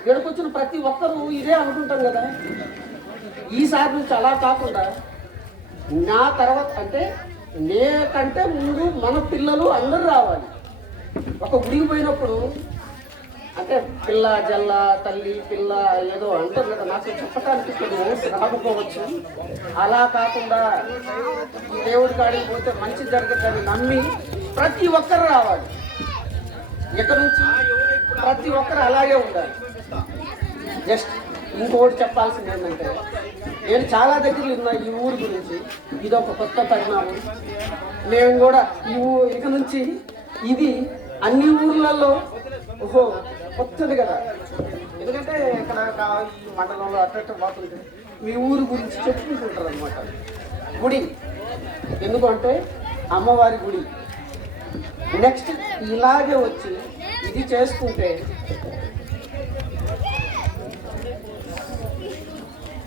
ఎక్కడికొచ్చిన ప్రతి ఒక్కరూ ఇదే అనుకుంటాం కదా. ఈసారి నుంచి అలా కాకుండా నా తర్వాత అంటే నేకంటే ముందు మన పిల్లలు అందరూ రావాలి. ఒక గుడికి పోయినప్పుడు అంటే పిల్ల జల్ల తల్లి పిల్ల ఏదో అంటారు కదా, నాకు చెప్పడానికి కొన్ని రాకపోవచ్చు. అలా కాకుండా ఈ దేవుడి కాడికి పోతే మంచి జరుగుతుందని నమ్మి ప్రతి ఒక్కరు రావాలి. ఇక్కడ నుంచి ప్రతి ఒక్కరు అలాగే ఉండాలి. జస్ట్ ఇంకోటి చెప్పాల్సింది ఏంటంటే, నేను చాలా దగ్గరలో ఉన్నా ఈ ఊరు గురించి. ఇది ఒక కొత్త పరిణామం. నేను కూడా ఇక నుంచి ఇది అన్ని ఊర్లలో ఓహో కొత్తది కదా. ఎందుకంటే ఇక్కడ ఈ మండలంలో అట్ట పోతుంటే మీ ఊరు గురించి చెప్పుకుంటుంటారు అనమాట. గుడి ఎందుకంటే అమ్మవారి గుడి. నెక్స్ట్ ఇలాగే వచ్చి ఇది చేసుకుంటే,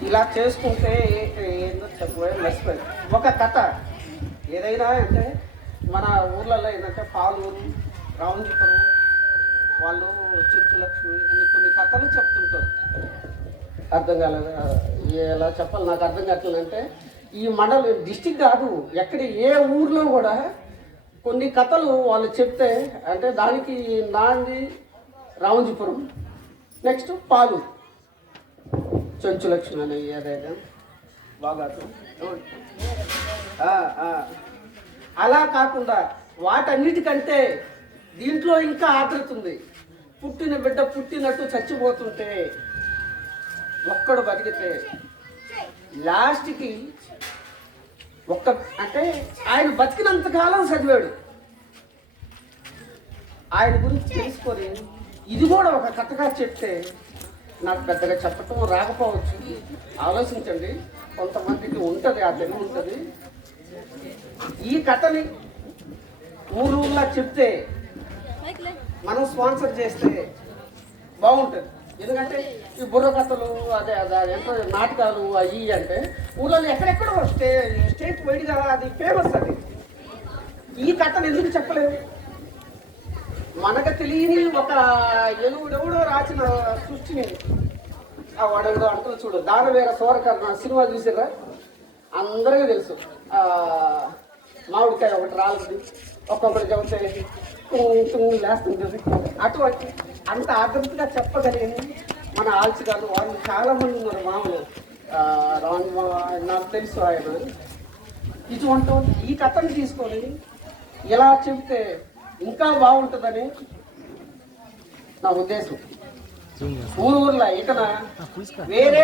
ఇలా చేసుకుంటే ఏందో చెప్పబోయే మర్చిపోయింది. ఒక కథ ఏదైనా అంటే మన ఊర్లలో ఏంటంటే పాలూరు, రావుంజపురం, వాళ్ళు చెంచు లక్ష్మి అని కొన్ని కథలు చెప్తుంటారు. అర్థం కాలేదు, ఎలా చెప్పాలి నాకు అర్థం కావట్లేదంటే ఈ మండలం డిస్టిక్ కాదు, ఎక్కడ ఏ ఊర్లో కూడా కొన్ని కథలు వాళ్ళు చెప్తే అంటే దానికి నాంది రామజీపురం, నెక్స్ట్ పాలు చెంచు లక్ష్మి అని ఏదైనా బాగా అలా కాకుండా వాటన్నిటికంటే దీంట్లో ఇంకా ఆదరత ఉంది. పుట్టిన బిడ్డ పుట్టినట్టు చచ్చిపోతుంటే ఒక్కడు బతికితే లాస్ట్కి అంటే ఆయన బతికినంత కాలం చదివాడు. ఆయన గురించి తెలుసుకొని ఇది కూడా ఒక కథగా చెప్తే నాకు పెద్దగా చెప్పటం రాకపోవచ్చు. ఆలోచించండి, కొంతమందికి ఉంటుంది, ఆ తెలివి ఉంటుంది. ఈ కథని ఊళ్ళ చెప్తే మనం స్పాన్సర్ చేస్తే బాగుంటుంది. ఎందుకంటే ఈ బుర్ర కథలు అదే ఎంత నాటకాలు అవి అంటే ఊళ్ళో ఎక్కడెక్కడో స్టేట్ వైడ్గా అది ఫేమస్. అది ఈ కథను ఎందుకు చెప్పలేదు? మనకు తెలియని ఒక ఎవడో రాసిన సృష్టిని వాడెవడో అంటారు చూడు, దానవేర సోరకర్ణ సినిమా చూసారా? అందరికీ తెలుసు. మామిడికాయ ఒకటి రాలుతుంది, ఒక్కొక్కటి చెబితే లేస్తుంటుంది. అటువంటి అంత ఆదృతిగా చెప్పగలిగింది మన ఆల్చి గారు. వాళ్ళు చాలామంది ఉన్నారు మామూలు నాకు తెలుసు. ఆయన ఇటువంటి ఈ కథను తీసుకొని ఎలా చెబితే ఇంకా బాగుంటుందని నా ఉద్దేశం. ఊర్లో ఇక వేరే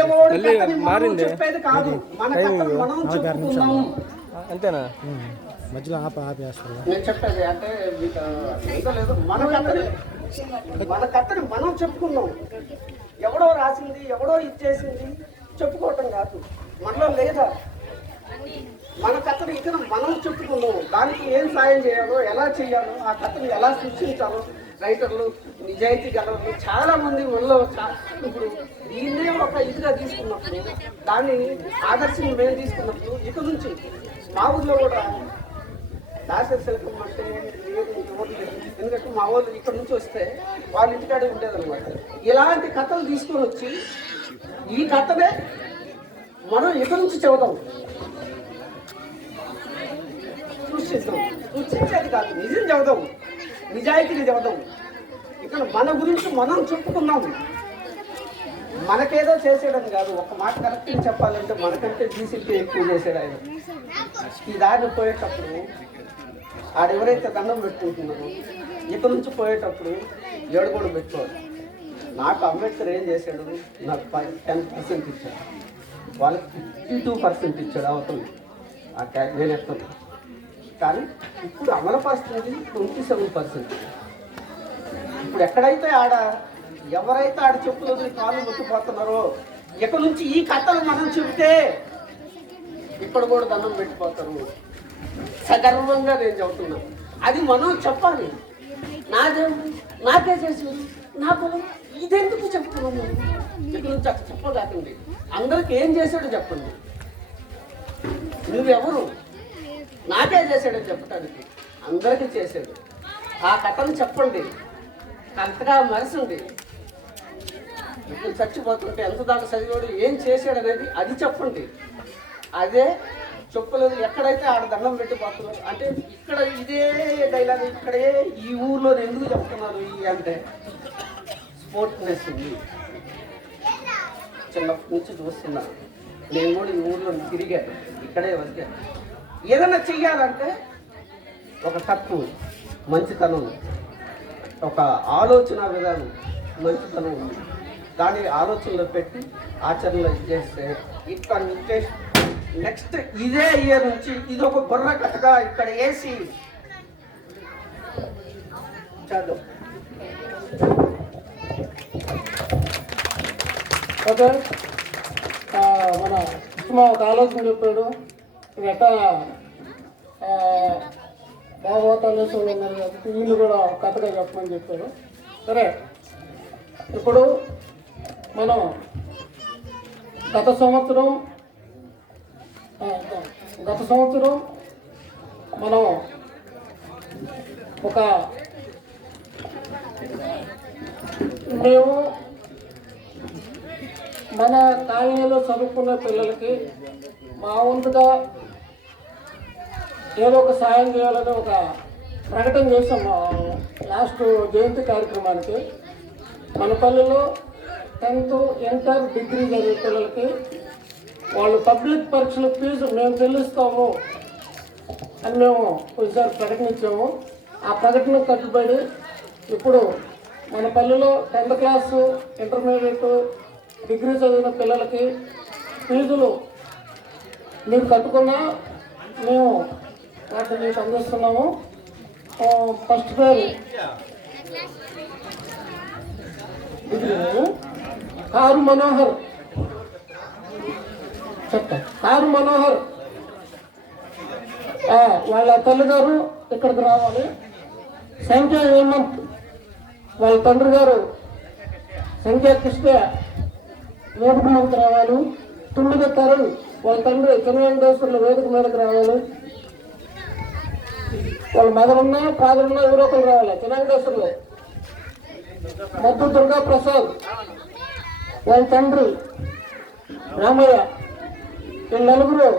మనం చెప్పేది కాదు, మన కథను మనం చెప్పుకుందాం. అంతేనా? మధ్యలో ఆపేస్తారు. నేను చెప్పేది అంటే లేదు, మన కథని మనం చెప్పుకుందాం. ఎవడో రాసింది, ఎవడో ఇచ్చేసింది చెప్పుకోవటం కాదు. మనలో లేదా మన కథని ఇక మనం చెప్పుకుందాం. దానికి ఏం సాయం చేయాలో, ఎలా చేయాలో, ఆ కథని ఎలా సృష్టించాలో రైటర్లు, నిజాయితీ గలవాళ్ళు చాలా మంది మనలో. ఇప్పుడు దీన్నే ఒక ఇదిగా తీసుకున్నప్పుడు, దాన్ని ఆదర్శంగా మేము తీసుకున్నప్పుడు ఇక నుంచి మా ఊళ్ళో కూడా దాసరి శిల్పం అంటే ఎందుకంటే మా వాళ్ళు ఇక్కడ నుంచి వస్తే వాళ్ళ ఇంటికాడే ఉండేదన్నమాట. ఇలాంటి కథలు తీసుకొని వచ్చి ఈ కథనే మనం ఇక్కడ నుంచి చెబుదాం, సృష్టించేది కాదు, నిజం చెబుదాం, నిజాయితీని చెబుదాం. ఇక్కడ మన గురించి మనం చెప్పుకుందాం. మనకేదో చేసేయడం కాదు. ఒక మాట కరెక్ట్గా చెప్పాలంటే మనకంటే బీసీకి ఎక్కువ చేసాడు ఆయన. ఈ దారిని పోయేటప్పుడు ఆడెవరైతే దండం పెట్టుకుంటున్నారో ఇక్కడ నుంచి పోయేటప్పుడు ఏడు కూడా పెట్టుకోవాలి. నాకు అంబేద్కర్ ఏం చేశాడు? నాకు 10% ఇచ్చాడు, వాళ్ళకి 52% ఇచ్చాడు అవతల. నేను ఎత్తాను. కానీ ఇప్పుడు అమలుపరుస్తుంది 27%. ఇప్పుడు ఎక్కడైతే ఎవరైతే ఆడ చెప్పులు కాళ్ళు ముట్టిపోతున్నారో ఇక్కడ నుంచి ఈ కథలు మనం చెప్తే ఇక్కడ కూడా దండం పెట్టిపోతారు. సగర్వంగా నేను చెబుతున్నా. అది మనం చెప్పాలి. నాకే చేసాడు, నాకు ఇదెందుకు చెప్తున్నాము? ఇక్కడ నుంచి చెప్పగాకండి. అందరికి ఏం చేశాడో చెప్పండి. నువ్వెవరు? నాకే చేశాడని చెప్పడానికి. అందరికీ చేశాడు. ఆ కథను చెప్పండి. అంతగా మరసండి. ఇప్పుడు చచ్చిపోతుంటే ఎంత దాకా చదివాడు, ఏం చేశాడు అనేది అది చెప్పండి. అదే చెప్పలేదు. ఎక్కడైతే ఆడ దండం పెట్టిపోతున్నారు అంటే ఇక్కడ ఇదే డైలాగ్ ఇక్కడే ఈ ఊర్లో ఎందుకు చెప్తున్నారు అంటే స్పోర్ట్నెస్ ఉంది. చిన్నప్పటి నుంచి చూస్తున్నాను. నేను కూడా ఈ ఊర్లో తిరిగాను, ఇక్కడే వచ్చాను. ఏదైనా చెయ్యాలంటే ఒక తత్వం, మంచితనం, ఒక ఆలోచన విధానం, మంచితనం ఉంది. దాని ఆలోచనలో పెట్టి ఆచరణలో చేస్తే ఇక్కడ నెక్స్ట్ ఇదే ఇయర్ నుంచి ఇది ఒక బుర్ర కథగా ఇక్కడ వేసి చదువు. ఓకే, మన సుమా ఒక ఆలోచన చెప్పాడు. ఎట్టా భాగవతాలు ఉన్నారు కాబట్టి వీళ్ళు కూడా కథగా చెప్పమని చెప్పారు. సరే, ఇప్పుడు మనం గత సంవత్సరం మనం ఒక మేము మన కాలనీలో చదువుకున్న పిల్లలకి మా వంతుగా ఏదో ఒక సాయం చేయాలని ఒక ప్రకటన చేసాం లాస్ట్ జయంతి కార్యక్రమానికి. మన పల్లెలో 10th, ఇంటర్, డిగ్రీ చదివే పిల్లలకి వాళ్ళు పబ్లిక్ పరీక్షల ఫీజు మేము చెల్లిస్తాము అని మేము ఒకసారి ప్రకటన ఇచ్చాము. ఆ ప్రకటన కట్టుబడి ఇప్పుడు మన పల్లెలో 10th క్లాసు, ఇంటర్మీడియట్, డిగ్రీ చదివిన పిల్లలకి ఫీజులు మీరు కట్టుకున్నా మేము వాటిని మీకు అందిస్తున్నాము. ఫస్ట్ పేరు కారు మనోహర్, కారు మనోహర్ వాళ్ళ తల్లిగారు ఇక్కడికి రావాలి. సంఖ్య హేమంత్ వాళ్ళ తండ్రి గారు సంఖ్య కృష్ణ వేదిక మీదకి రావాలి. తుమ్మిద తరుణ్ వాళ్ళ తండ్రి చిన్న వెంకటేశ్వర్లు వేదిక మీదకి రావాలి. వాళ్ళ మదర్ ఉన్నా ఫాదర్ ఉన్నా ఎవరో ఒకరు రావాలి. చిన్న వెంకటేశ్వర్లు మద్దు దుర్గా ప్రసాద్ వాళ్ళ తండ్రి రామయ్య, వీళ్ళ నలుగురు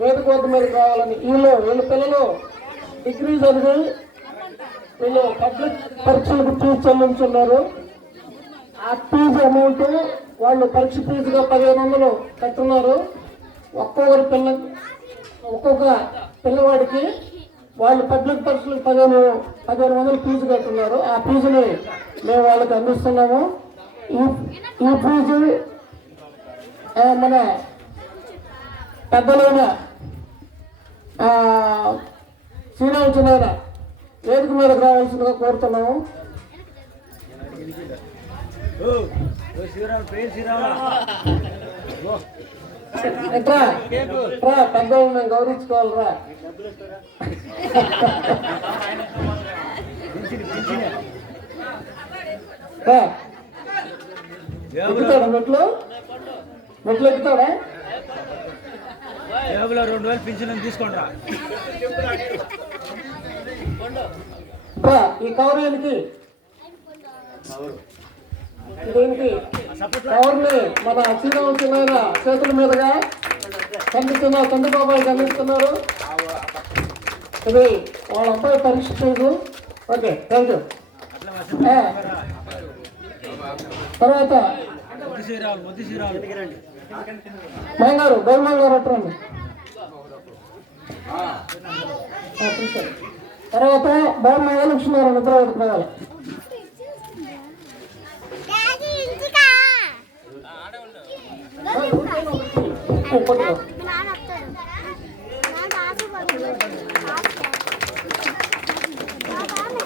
వేదిక వద్ద మీదకి రావాలని. వీళ్ళ పిల్లలు డిగ్రీ చదివి వీళ్ళు పబ్లిక్ పరీక్షలకు ఫీజు చెల్లించున్నారు. ఆ ఫీజు అమౌంట్ వాళ్ళు పరీక్ష ఫీజుగా 1500 కట్టున్నారు. ఒక్కొక్క పిల్లవాడికి వాళ్ళు పబ్లిక్ పరీక్షలకు 1500 ఫీజు కట్టున్నారు. ఆ ఫీజుని మేము వాళ్ళకి అందిస్తున్నాము. ఈ ఫీజు మన పెద్దలైన శ్రీరామచంద్ర వేదిక మీదకి రావాల్సిందిగా కోరుతున్నాము. పెద్దవాళ్ళు మేము గౌరవించుకోవాలరా. ఎక్కుతాడా మెట్లు ఎక్కుతాడా? 2000 పింఛన్ తీసుకోండి. ఈ కవర్కి దీనికి కవర్ని మన శ్రీరామచంద్ర చేతుల మీదుగా చంద్రబాబు అందిస్తున్నారు. ఇది వాళ్ళ అబ్బాయి పరీక్ష ఫీజు. Okay, thank you. తర్వాత మైగారు గౌరవంగారు అట్టండి. తర్వాత బాగున్నాయా లక్ష్మీనారాయణ నిద్ర రావాలి.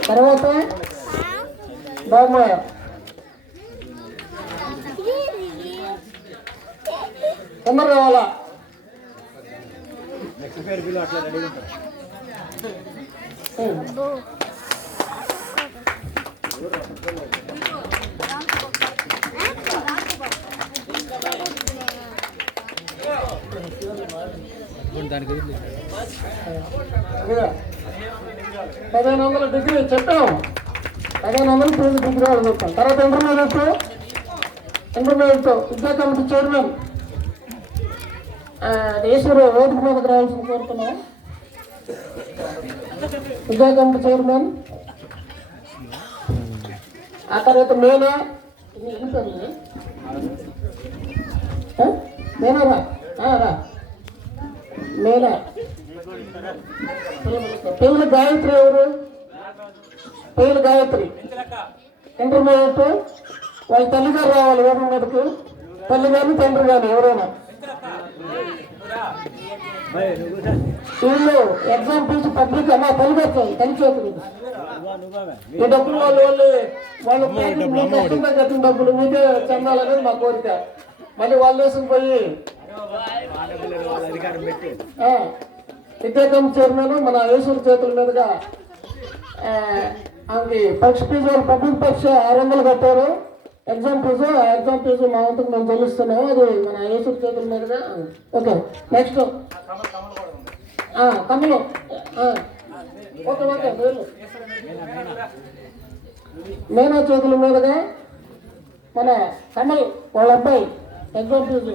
తర్వాత బాగున్నాయా తొందర రావాలా? దానికి 1500 డిగ్రీ చెప్పాం. 1500 ఫీజు డిగ్రీ వాళ్ళు చెప్తాం. తర్వాత ఇంటర్మీడియట్ విద్యా కమిటీ చైర్మన్ ఈశ్వరు వేదిక మీదకి రావాల్సింది కోరుతున్నాం. విద్యా కమిటీ చైర్మన్. ఆ తర్వాత మేనా రా మేనా పేర్ల గాయత్రి. ఎవరు పేర్ల గాయత్రి? ఇంటర్మీడియట్ వాళ్ళ తల్లిగారు రావాలి వేదిక మీదకి. తల్లి కానీ తండ్రి కానీ ఎవరైనా. వీళ్ళు ఎగ్జామ్ ఫీజు పబ్లిక్ అమ్మా తల్లిగారు తల్లి ఈ డబ్బులు వాళ్ళు కష్టంగా కట్టిన డబ్బులు మీకే చెందాలనేది మా కోరిక. మళ్ళీ వాళ్ళు వేసుకుపోయి విద్యా కమిటీ చైర్మన్ మన ఈశ్వరు చేతుల మీదుగా ఆమెకి పరీక్ష ఫీజు వాళ్ళు పబ్లిక్ పరీక్ష 600 కట్టారు. ఎగ్జామ్ ఫీజు మా వంతుకు మేము చెల్లిస్తున్నాము. అది మన ఈశ్వరు చేతుల మీదుగా. ఓకే, నెక్స్ట్ కమ్మలు. ఓకే, మేనా చేతుల మీదుగా మన కమల్ వాళ్ళ అబ్బాయి ఎగ్జామ్ ఫీజు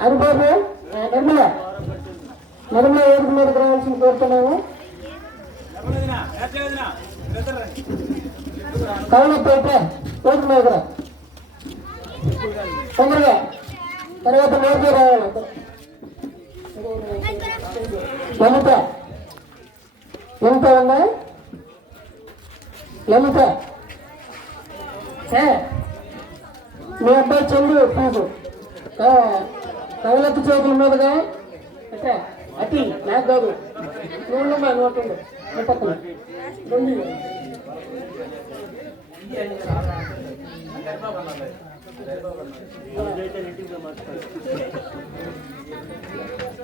హరిబాబు నిర్మల వేదిక మీదకి రావాల్సింది కోరుతున్నాము. కౌలపేట వేదిక మీద తొందరగా, తర్వాత నేర్చే రావాలి. లలిత ఎంత ఉందా? లలిత మీ అబ్బాయి చంద్రు ఫీజు కవలెత్తి చేతుల మీదుగా అతి నాకు కాదు నువ్వు మా నోటుండు పక్కన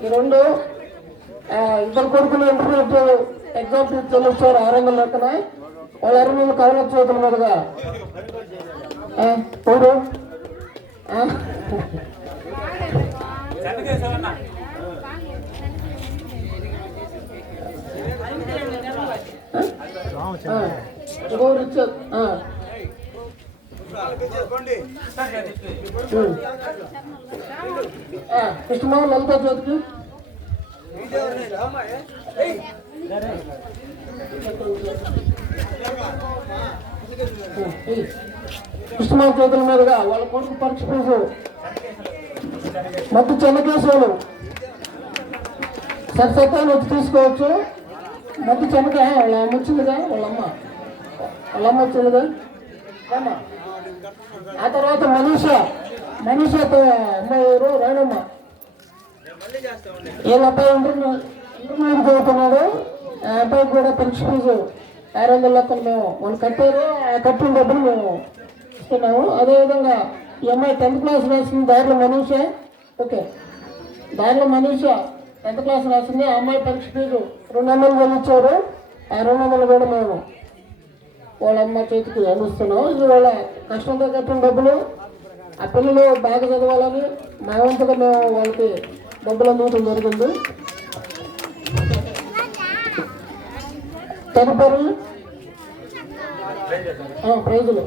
ఈ రెండు ఇద్దరు కొడుకులు ఇంటర్మీడియట్ ఎగ్జామ్ ఫీజు చెల్లించారు 600 లెక్కన. వాళ్ళ 20 కవలెత్తి చేతుల మీదుగా చూడు కృష్ణమావ లలిత జ్యోతికి కృష్ణమావ చేతుల మీదుగా వాళ్ళ కొడుకు పరీక్ష ఫీజు మధ్య చెన్నకేశ్వరులు సరిసత్తాన్ని వచ్చి తీసుకోవచ్చు. మధ్య చెన్నక వాళ్ళ అమ్మ వచ్చిందిగా, వాళ్ళ అమ్మ వచ్చిందిగా. ఆ తర్వాత మనీషా అమ్మాయి రాణమ్మ వీళ్ళ అబ్బాయి ఇంటర్మీడియట్ చదువుతున్నాడు. ఆ అబ్బాయికి కూడా పరీక్ష ఫీజు 600 లెక్కలు మేము వాళ్ళు కట్టారు. ఆ కట్టిన డబ్బులు మేము ఇస్తున్నాము. అదేవిధంగా ఈ అమ్మాయి 10th క్లాస్ రాసింది దారిలో మనీషా. ఓకే, దారిలో మనీషా 10th క్లాస్ రాసింది. ఆ అమ్మాయి పరీక్ష ఫీజు 200 చెల్లించారు. ఆ 200 కూడా మేము వాళ్ళ అమ్మ చేతికి అందిస్తున్నాం. ఇది వాళ్ళ కష్టంతో కట్టిన డబ్బులు. ఆ పిల్లలు బాగా చదవాలని మా వంతుగా మేము వాళ్ళకి డబ్బులు అందించడం జరిగింది. తదుపరి ప్రైజులు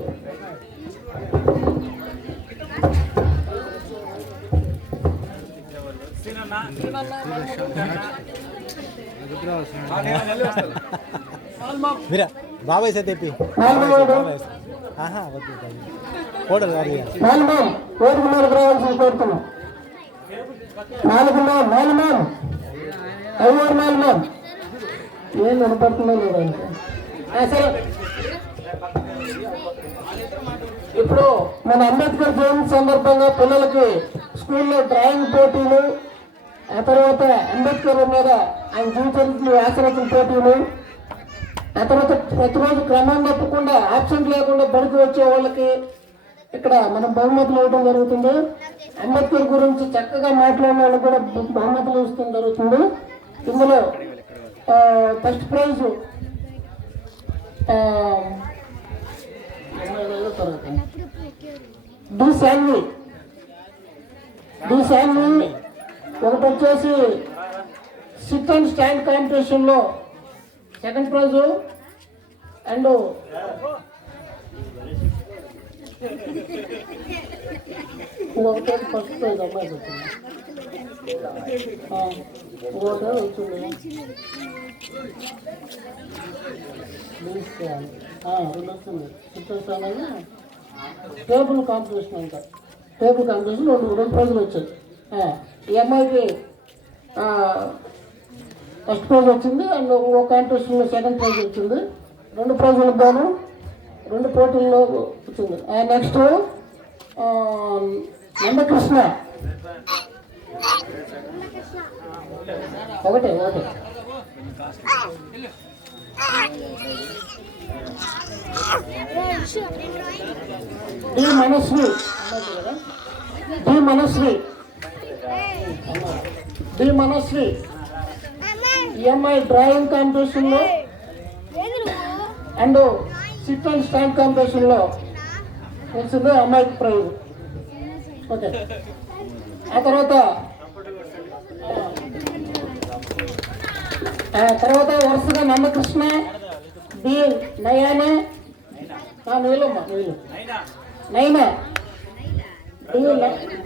మీరా బాబాయ్ సార్ తెప్పి కోడలు రావాల్సిన కోరుతున్నాం. 4 ఏం వినపడుతుందో లేదా సరే. ఇప్పుడు మన అంబేద్కర్ జయంతి సందర్భంగా పిల్లలకి స్కూల్లో డ్రాయింగ్ పోటీలు, ఆ తర్వాత అంబేద్కర్ మీద ఆయన జీవితానికి ఆచరించిన పోటీలు, ఆ తర్వాత ప్రతిరోజు క్రమం తప్పకుండా ఆబ్సెంట్ లేకుండా బడికి వచ్చే వాళ్ళకి ఇక్కడ మనం బహుమతులు ఇవ్వడం జరుగుతుంది. అంబేద్కర్ గురించి చక్కగా మాట్లాడిన వాళ్ళకి కూడా బహుమతులు ఇవ్వడం జరుగుతుంది. ఇందులో ఫస్ట్ ప్రైజ్ డి శాన్వి ఒకటి వచ్చేసి సిట్ అండ్ స్టాండ్ కాంపిటీషన్లో సెకండ్ ప్రైజు. అండ్ ఇంకొకటి ఫస్ట్ ప్రైజ్ అమ్మాయికి వచ్చింది. ఇంకోటి వచ్చింది రెండు వచ్చింది. సిట్ అండ్ స్టాండ్ అయినా టేబుల్ కాంపిటీషన్ అంట. టేబుల్ కాంపిటీషన్ రెండు ప్రైజులు వచ్చాయి. ఈ అమ్మాయికి ఫస్ట్ ప్రైజ్ వచ్చింది. అండ్ ఒక కాంపిటీషన్లో సెకండ్ ప్రైజ్ వచ్చింది. 2 ప్రైజులకు గాను 2 పోటీల్లో వచ్చింది. నెక్స్ట్ నందకృష్ణ ఒకటే డి మనశ్రీ ఈఎంఐ డ్రాయింగ్ కాంపిటీషన్లో అండ్ సిట్ అండ్ స్టాండ్ కాంపిటీషన్లో వచ్చింది అమ్మాయికి ప్రైజ్. ఓకే, ఆ తర్వాత వరుసగా నందకృష్ణ, బి నయాన, నీలమ్మ నీళ్ళు నైనా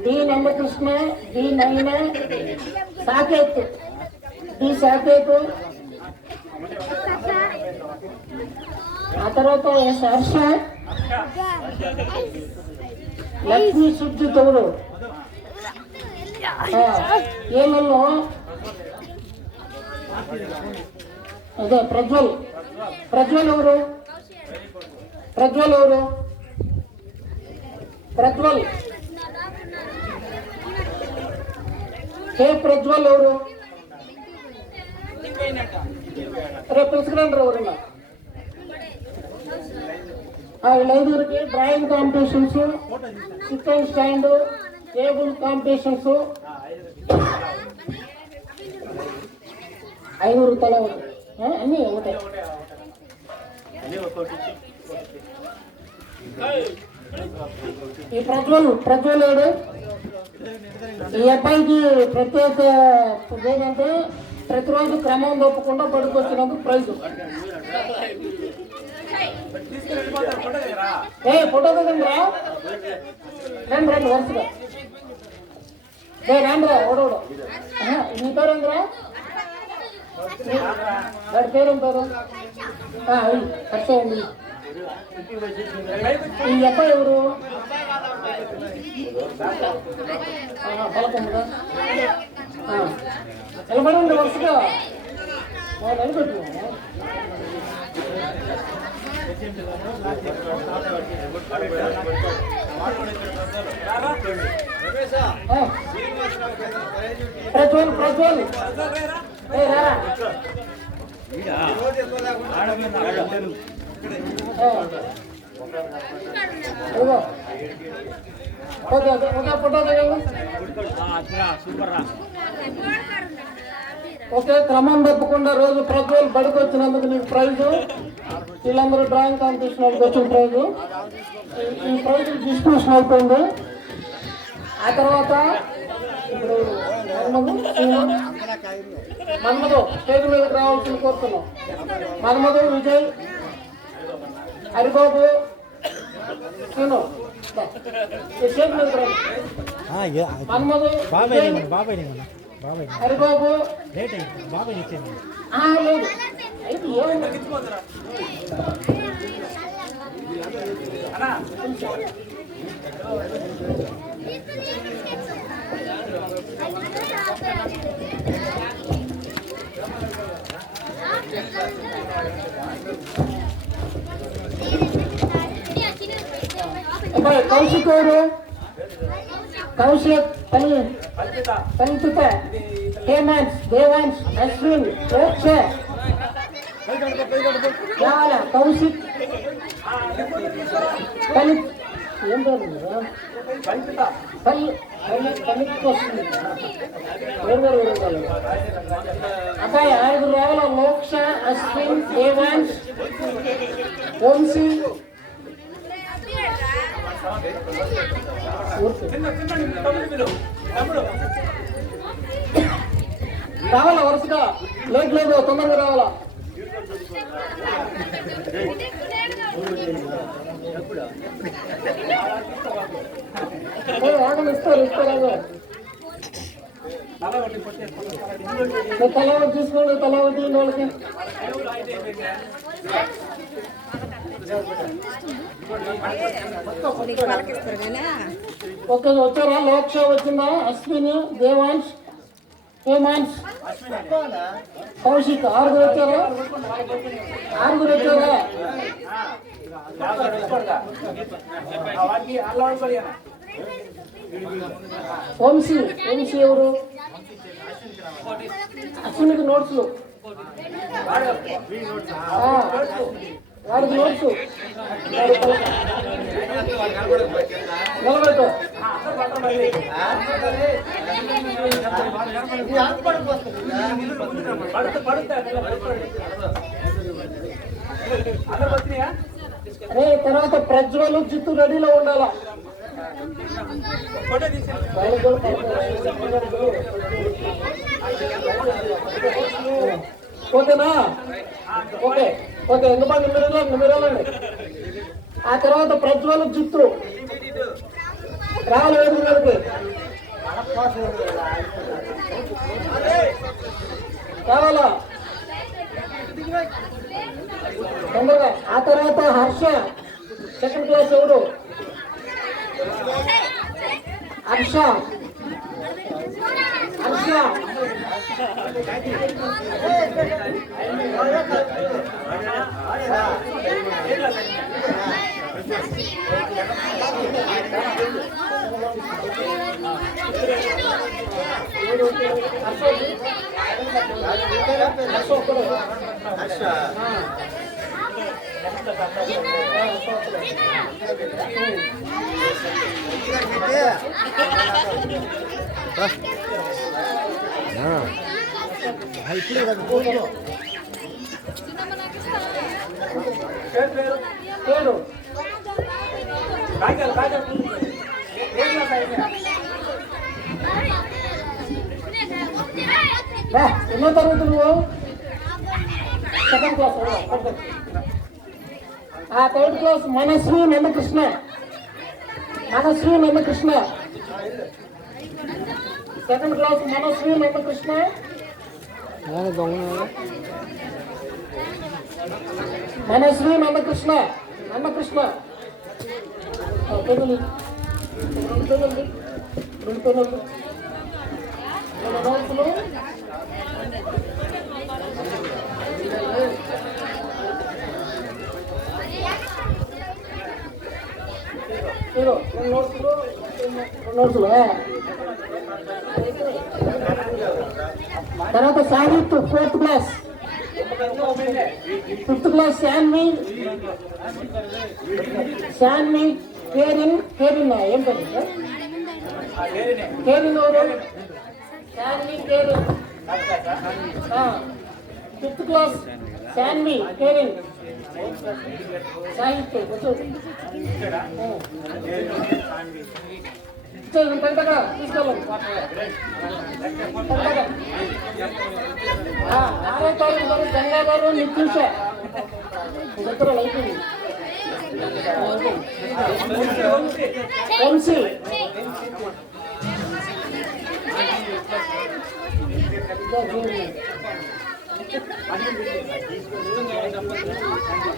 డి నందకృష్ణ, డి నైనా, సాకేత్, డి సాకేత్, ఆ తర్వాత ఎస్ హర్ష, లక్ష్మీ సుజిత్ ఎవరు ఏమల్లో అదే ప్రజ్వల్ ఎవరు ప్రజ్వల్ కే ప్రజ్వల్ ఎవరు రేపు పిలుచుకురండి ఎవరన్నా వీళ్ళైదుగురికి drawing competitions, chicken stand, table competitions 5 తల అన్నీ ఒకటే. ఈ ప్రజ్వల్ ఏడు ఈ అబ్బాయికి ప్రత్యేక ఏంటంటే ప్రతిరోజు క్రమం తప్పకుండా పడుకొచ్చినందుకు ప్రైజ్. ఫోటో దిగండి రా, రండి వరుసగా రండి రా ఓడోడు. నీ పేరు ఏందిరా? వాడి పేరు ఏం పేరు? ఖర్చండి. ఈ అబ్బాయి ఎవరు? పలకొండగా నిలబడండి వరుసగా నిలబెట్టు. ప్రజ్వల్ ఓకే, క్రమం తప్పకుండా రోజు ప్రజ్వల్ బడికి వచ్చినందుకు నీకు ప్రైజు. వీళ్ళందరూ డ్రాయింగ్ కాంపిటీషన్ వాళ్ళకి వచ్చిన ప్రైజు. ఈ ప్రైజ్ డిస్ట్రిబ్యూషన్ అయిపోయింది. ఆ తర్వాత ఇప్పుడు మన్మధు స్టేజ్ మీదకి రావాల్సిన కోరుతున్నాం. మన్మధు, విజయ్, హరిబాబు, సీను స్టేజ్ మీదకి రావు. మన్మధు, హరిబాబు లేదు అయితే ఏమైంది? కౌశిక్ ఎవరు? కౌశిక్, కల్పిత, హేమంత్, దేవాంశ్, అశ్విన్, ప్రేక్ష, కౌశిక్, కలిత్ ఏం పేరు అబ్బాయి 5 రావాల. మోక్ష, అశ్విన్, దేవాంశ్, వంశీ, రావాలా వరుసగా. లేదు తొందరగా రావాలా. ఆగలు ఇస్తారు తల ఒకటి తీసుకోండి, తల ఒకటి వాళ్ళకి. ఓకే వచ్చారా? లోక్ష వచ్చిందా? అశ్విని, దేవాంశ్, హేమాంశ్, కౌశిక్ 6 వచ్చారా? 6 వచ్చారా? వంశీ ఎవరు? అశ్వినికి నోట్స్లు, వాడికి నోట్స్ నిలబెట్టు. అరే తర్వాత ప్రజ్వలు జిత్తు రెడీలో ఉండాలా. ఓకేనా? ఓకే ఎందుకంటే మీరు వెళ్ళండి. ఆ తర్వాత ప్రజ్వల్ జిత్తు రావాలి వేదిక మీదకి. రావాలా తొందరగా. ఆ తర్వాత హర్ష సెకండ్ క్లాస్ ఎవరు? హర్ష హర్ష ఎన్నో తరగతి నువ్వు? Second class. ఆ third class Manasri Nandakrishna. Manasri Nandakrishna second class. Manasri Nandakrishna. Manasri Nandakrishna. Nandakrishna రెండు పెన్నులు నోట్స్లు. తర్వాత Sahith fourth class. Fifth class Shanvi. Shanvi కేరిన్. కేరిన్ ఏం పేరు? కేరిన్ ఎవరు? శాన్వి కేరిన్. ఫిఫ్త్ క్లాస్ శాన్వి కేరిన్. సాహిత్య తీసుకెళ్ళండి. 6వ తారీఖు గంగా గారు నిత్యూష దగ్గర అయిపోయింది. వంశీ.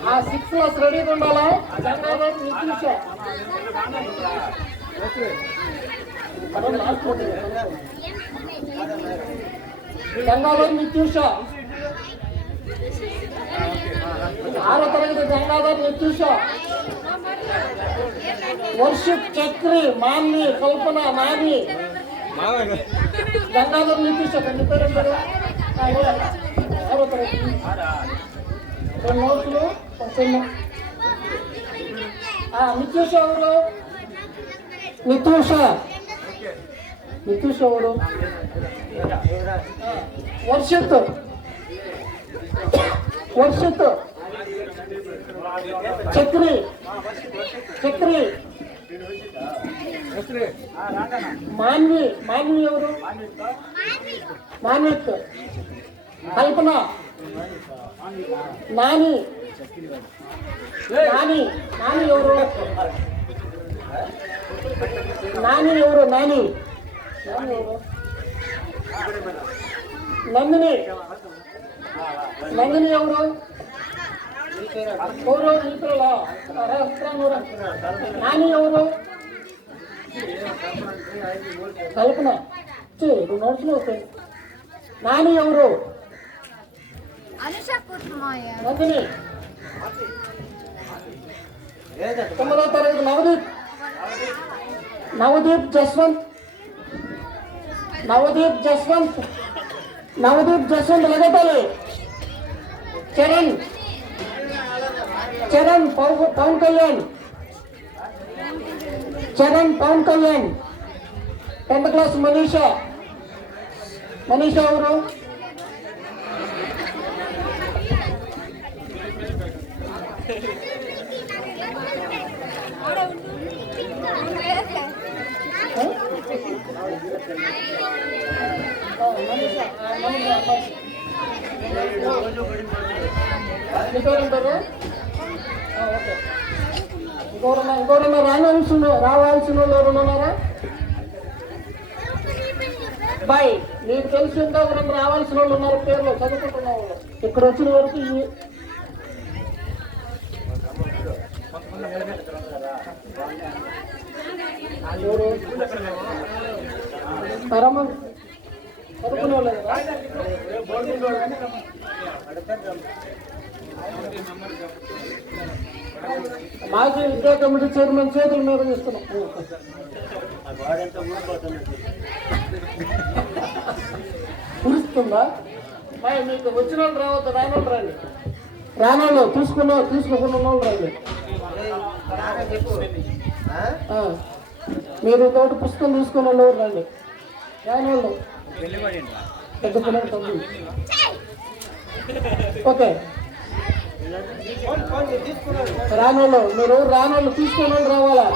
6th క్లాస్ రెడీగా ఉండాలా? గంగా గారు నిత్యూష. గంగాధర్ నిత్యూష. 6వ తరగతి గంగాధర్ నిత్యూష. వర్షిత్ చక్రి మాన్వి కల్పన నాని. గంగాధర్ నిత్యూష. రెండు పేరు. 6వ తరగతి. రెండు నోట్స్లు. నిత్యూష ఎవరు? నిత్యూష. నిత్యూష ఎవరు? వర్షిత్. వర్షిత్ చక్రి. చక్రి. మాన్వి. మాన్వి ఎవరు? మాన్విత్. కల్పన. నాని. నాని. నాని ఎవరు? నాని ఎవరు? నాని. నందిని. నందిని ఎవరు? ఎవరు? నాని ఎవరు? కల్పన. రెండు నోట్స్లు వస్తాయి. నాని ఎవరు? నందిని. 9వ తరగతి నవదీప్. నవదీప్ జస్వంత్. నవదీప్ జస్వంత్. నవదీప్ జస్వంత్ లగతాలి. చరణ్. చరణ్ పవన్ కళ్యాణ్. చరణ్ పవన్ కళ్యాణ్. 10th class Manisha. మనీషా ఎవరు? ఓకే. ఇంకోరన్నా రావాల్సిన వాళ్ళు ఎవరైనా ఉన్నారా? బాయ్, నీకు తెలిసి ఇంకా ఎవరైనా రావాల్సిన వాళ్ళు ఉన్నారు పేర్లు చదువుకుంటున్న వాళ్ళు ఇక్కడ వచ్చిన వరకు చదువుకునే వాళ్ళు కదా. మాజీ విద్యా కమిటీ చైర్మన్ చేతుల మీద ఇస్తున్నాం. కురుస్తుందా? మీకు వచ్చిన వాళ్ళు రావద్దు, రానోళ్ళు రండి. రానోళ్ళు తీసుకోకుండా వాళ్ళు రండి. మీరు తోటి పుస్తకం తీసుకున్న వాళ్ళు రండి. రానోళ్ళు పెద్ద పిల్లలు తగ్గింది. ఓకే, రానోళ్ళు మీరు రానోళ్ళు తీసుకున్న వాళ్ళు రావాలా?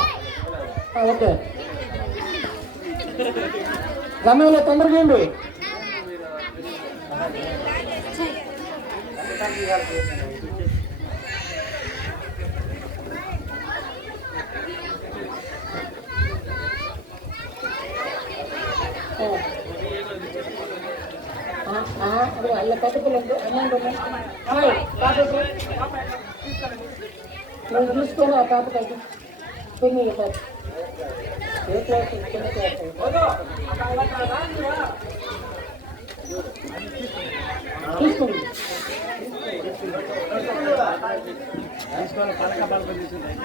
ఓకే, సమయంలో తొందరగా ఏంటి? అల్ల పద్ధతులు అమౌంట్ నేను తీసుకొని ఆ పాప కలిసి కొన్ని ఏ క్లాస్ తీసుకోండి.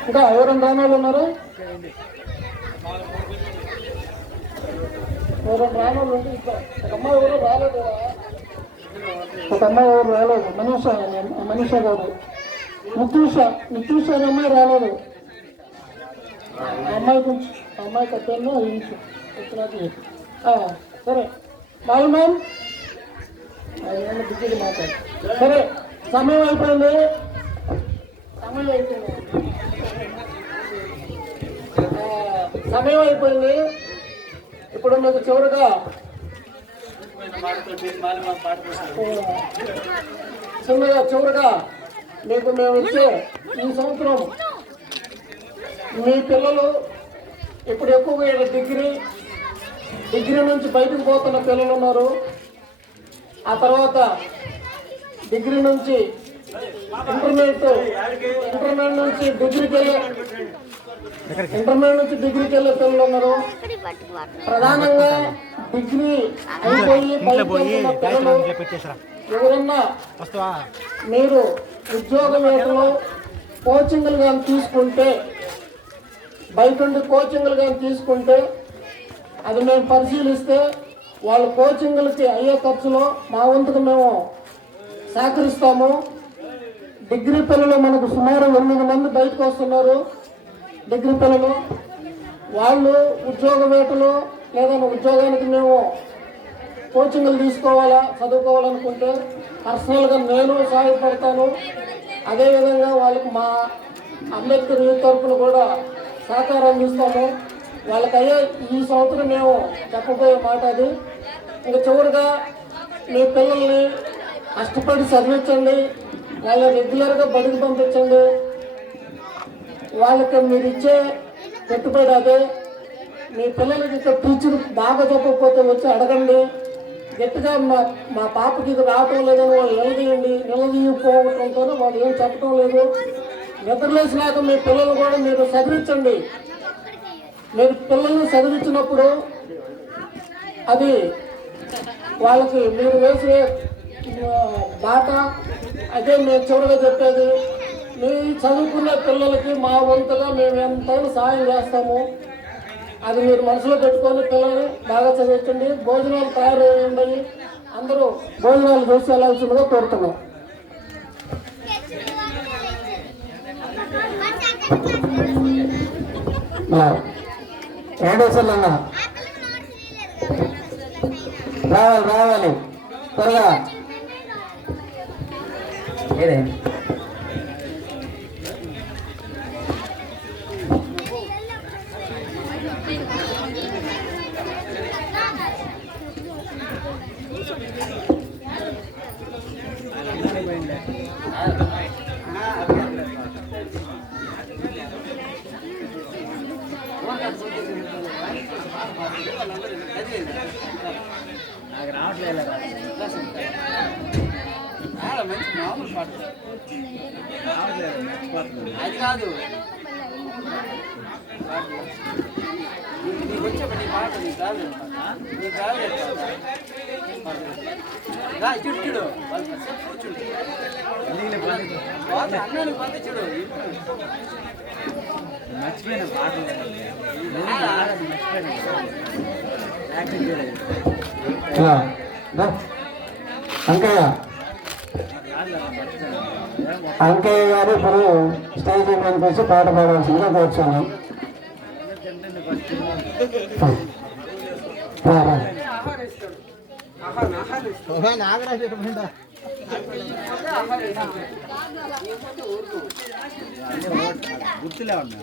ఇంకా ఎవరైనా రానాలు ఉన్నారు? ఎవరైనా రానాలు ఉంటే ఇంకా ఒక అమ్మాయి ఎవరు రాలేదు. మనీషా గారు నితూష అనే అమ్మాయి రాలేదు. అమ్మాయి కట్టాను సరే. బాయ్ మ్యామ్, బిజీగా మాట్లాడు. సరే, సమయం అయిపోయింది. ఇప్పుడు మీకు చివరిగా మీకు మేము ఇచ్చే ఈ సంవత్సరం మీ పిల్లలు ఇప్పుడు ఎక్కువగా డిగ్రీ నుంచి బయటకు పోతున్న పిల్లలు ఉన్నారు. ఆ తర్వాత డిగ్రీ నుంచి ఇంటర్మీడియట్ నుంచి డిగ్రీకి వెళ్ళే పిల్లలు ఉన్నారు. ప్రధానంగా డిగ్రీ అయిపోయి బయటకు పిల్లలు ఎవరన్నా మీరు ఉద్యోగ వేతలో కోచింగ్లు కానీ తీసుకుంటే, బయట నుండి కోచింగ్లు కానీ తీసుకుంటే అది మేము పరిశీలిస్తే వాళ్ళ కోచింగ్లకి అయ్యే ఖర్చులో మా వంతుకు మేము సహకరిస్తాము. డిగ్రీ పిల్లలు మనకు సుమారు 8 మంది బయటకు వస్తున్నారు. డిగ్రీ పిల్లలు వాళ్ళు ఉద్యోగ వేతలు లేదా ఉద్యోగానికి మేము కోచింగ్లు తీసుకోవాలా, చదువుకోవాలనుకుంటే పర్సనల్గా నేను సహాయపడతాను. అదేవిధంగా వాళ్ళకి మా అంబేద్కర్ యూత్ తరఫున కూడా సహకారం అందిస్తాము. వాళ్ళకయ్యే ఈ సంవత్సరం మేము చెప్పబోయే మాట అది. ఇంకా చివరిగా మీ పిల్లల్ని కష్టపడి చదివించండి, వాళ్ళని రెగ్యులర్గా బడికి పంపించండి. వాళ్ళకి మీరు ఇచ్చే పెట్టుబడి అదే. మీ పిల్లలకి ఇక్కడ టీచర్ బాగా చెప్పకపోతే వచ్చి అడగండి. గట్టిగా మా పాపకి ఇది రావటం లేదని వాళ్ళు నిలదీయకపోవడంతో వాళ్ళు ఏం చెప్పడం లేదు. నిద్రలేసినాక మీ పిల్లలు కూడా మీరు చదివించండి. మీరు పిల్లల్ని చదివించినప్పుడు అది వాళ్ళకి మీరు వేసే బాట అదే మేము చివరిగా చెప్పేది. మీ చదువుకునే పిల్లలకి మా వంతుగా మేము ఎంతైనా సహాయం చేస్తాము. అది మీరు మనసులో పెట్టుకొని పిల్లల్ని బాగా చదివించండి. భోజనాలు తయారై ఉన్నాయి, అందరూ భోజనాలు చేసి వెళ్ళాల్సిందిగా కోరుతున్నాం. ఏడేసల్లన్నా రావాలి త్వరగా. ఏదే అది కాదు నీకు వచ్చే నీ పాట నీకు రాదు రా చూడు చూడు వాళ్ళు కాసేపు కూర్చుండు అన్నాను పంపించుడు మర్చిపోయిన పాట అంకయ్య గారు ఇప్పుడు స్టేజ్ మీదకి వచ్చి పాట పాడవలసిందిగా కూర్చున్నాం. గుర్తులే ఉన్నా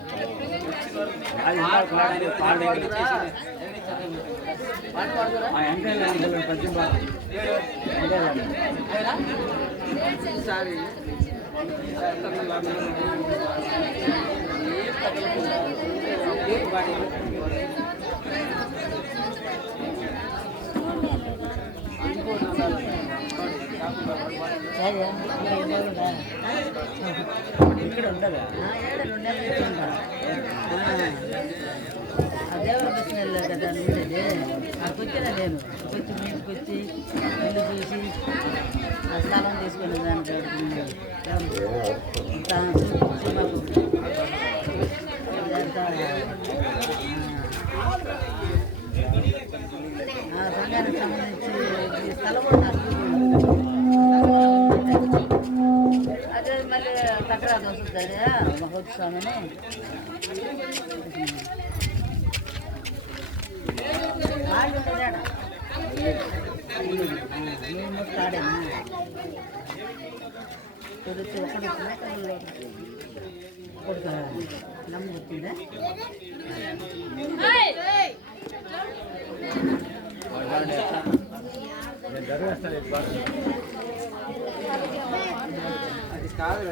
ఇక్కడ ఉండగా దేవుడు దర్శనం వెళ్ళారు కదా ఉండేది అక్కడికి వచ్చినా నేను వచ్చి మీదకి వచ్చి ఇల్లు చూసి ఆ స్థలం తీసుకుని దానికి సంఘానికి సంబంధించి ఈ స్థలం ఉన్నారు అదే మళ్ళీ తగ్గరాదు వస్తుంది మహోత్సవం స్వామిని వాళ్ళు ఉండేదాడ మేము తాడేనా వచ్చి ఒకటి నమ్ముతుందా అది కాదు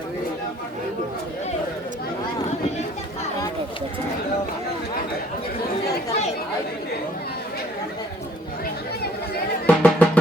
Hey!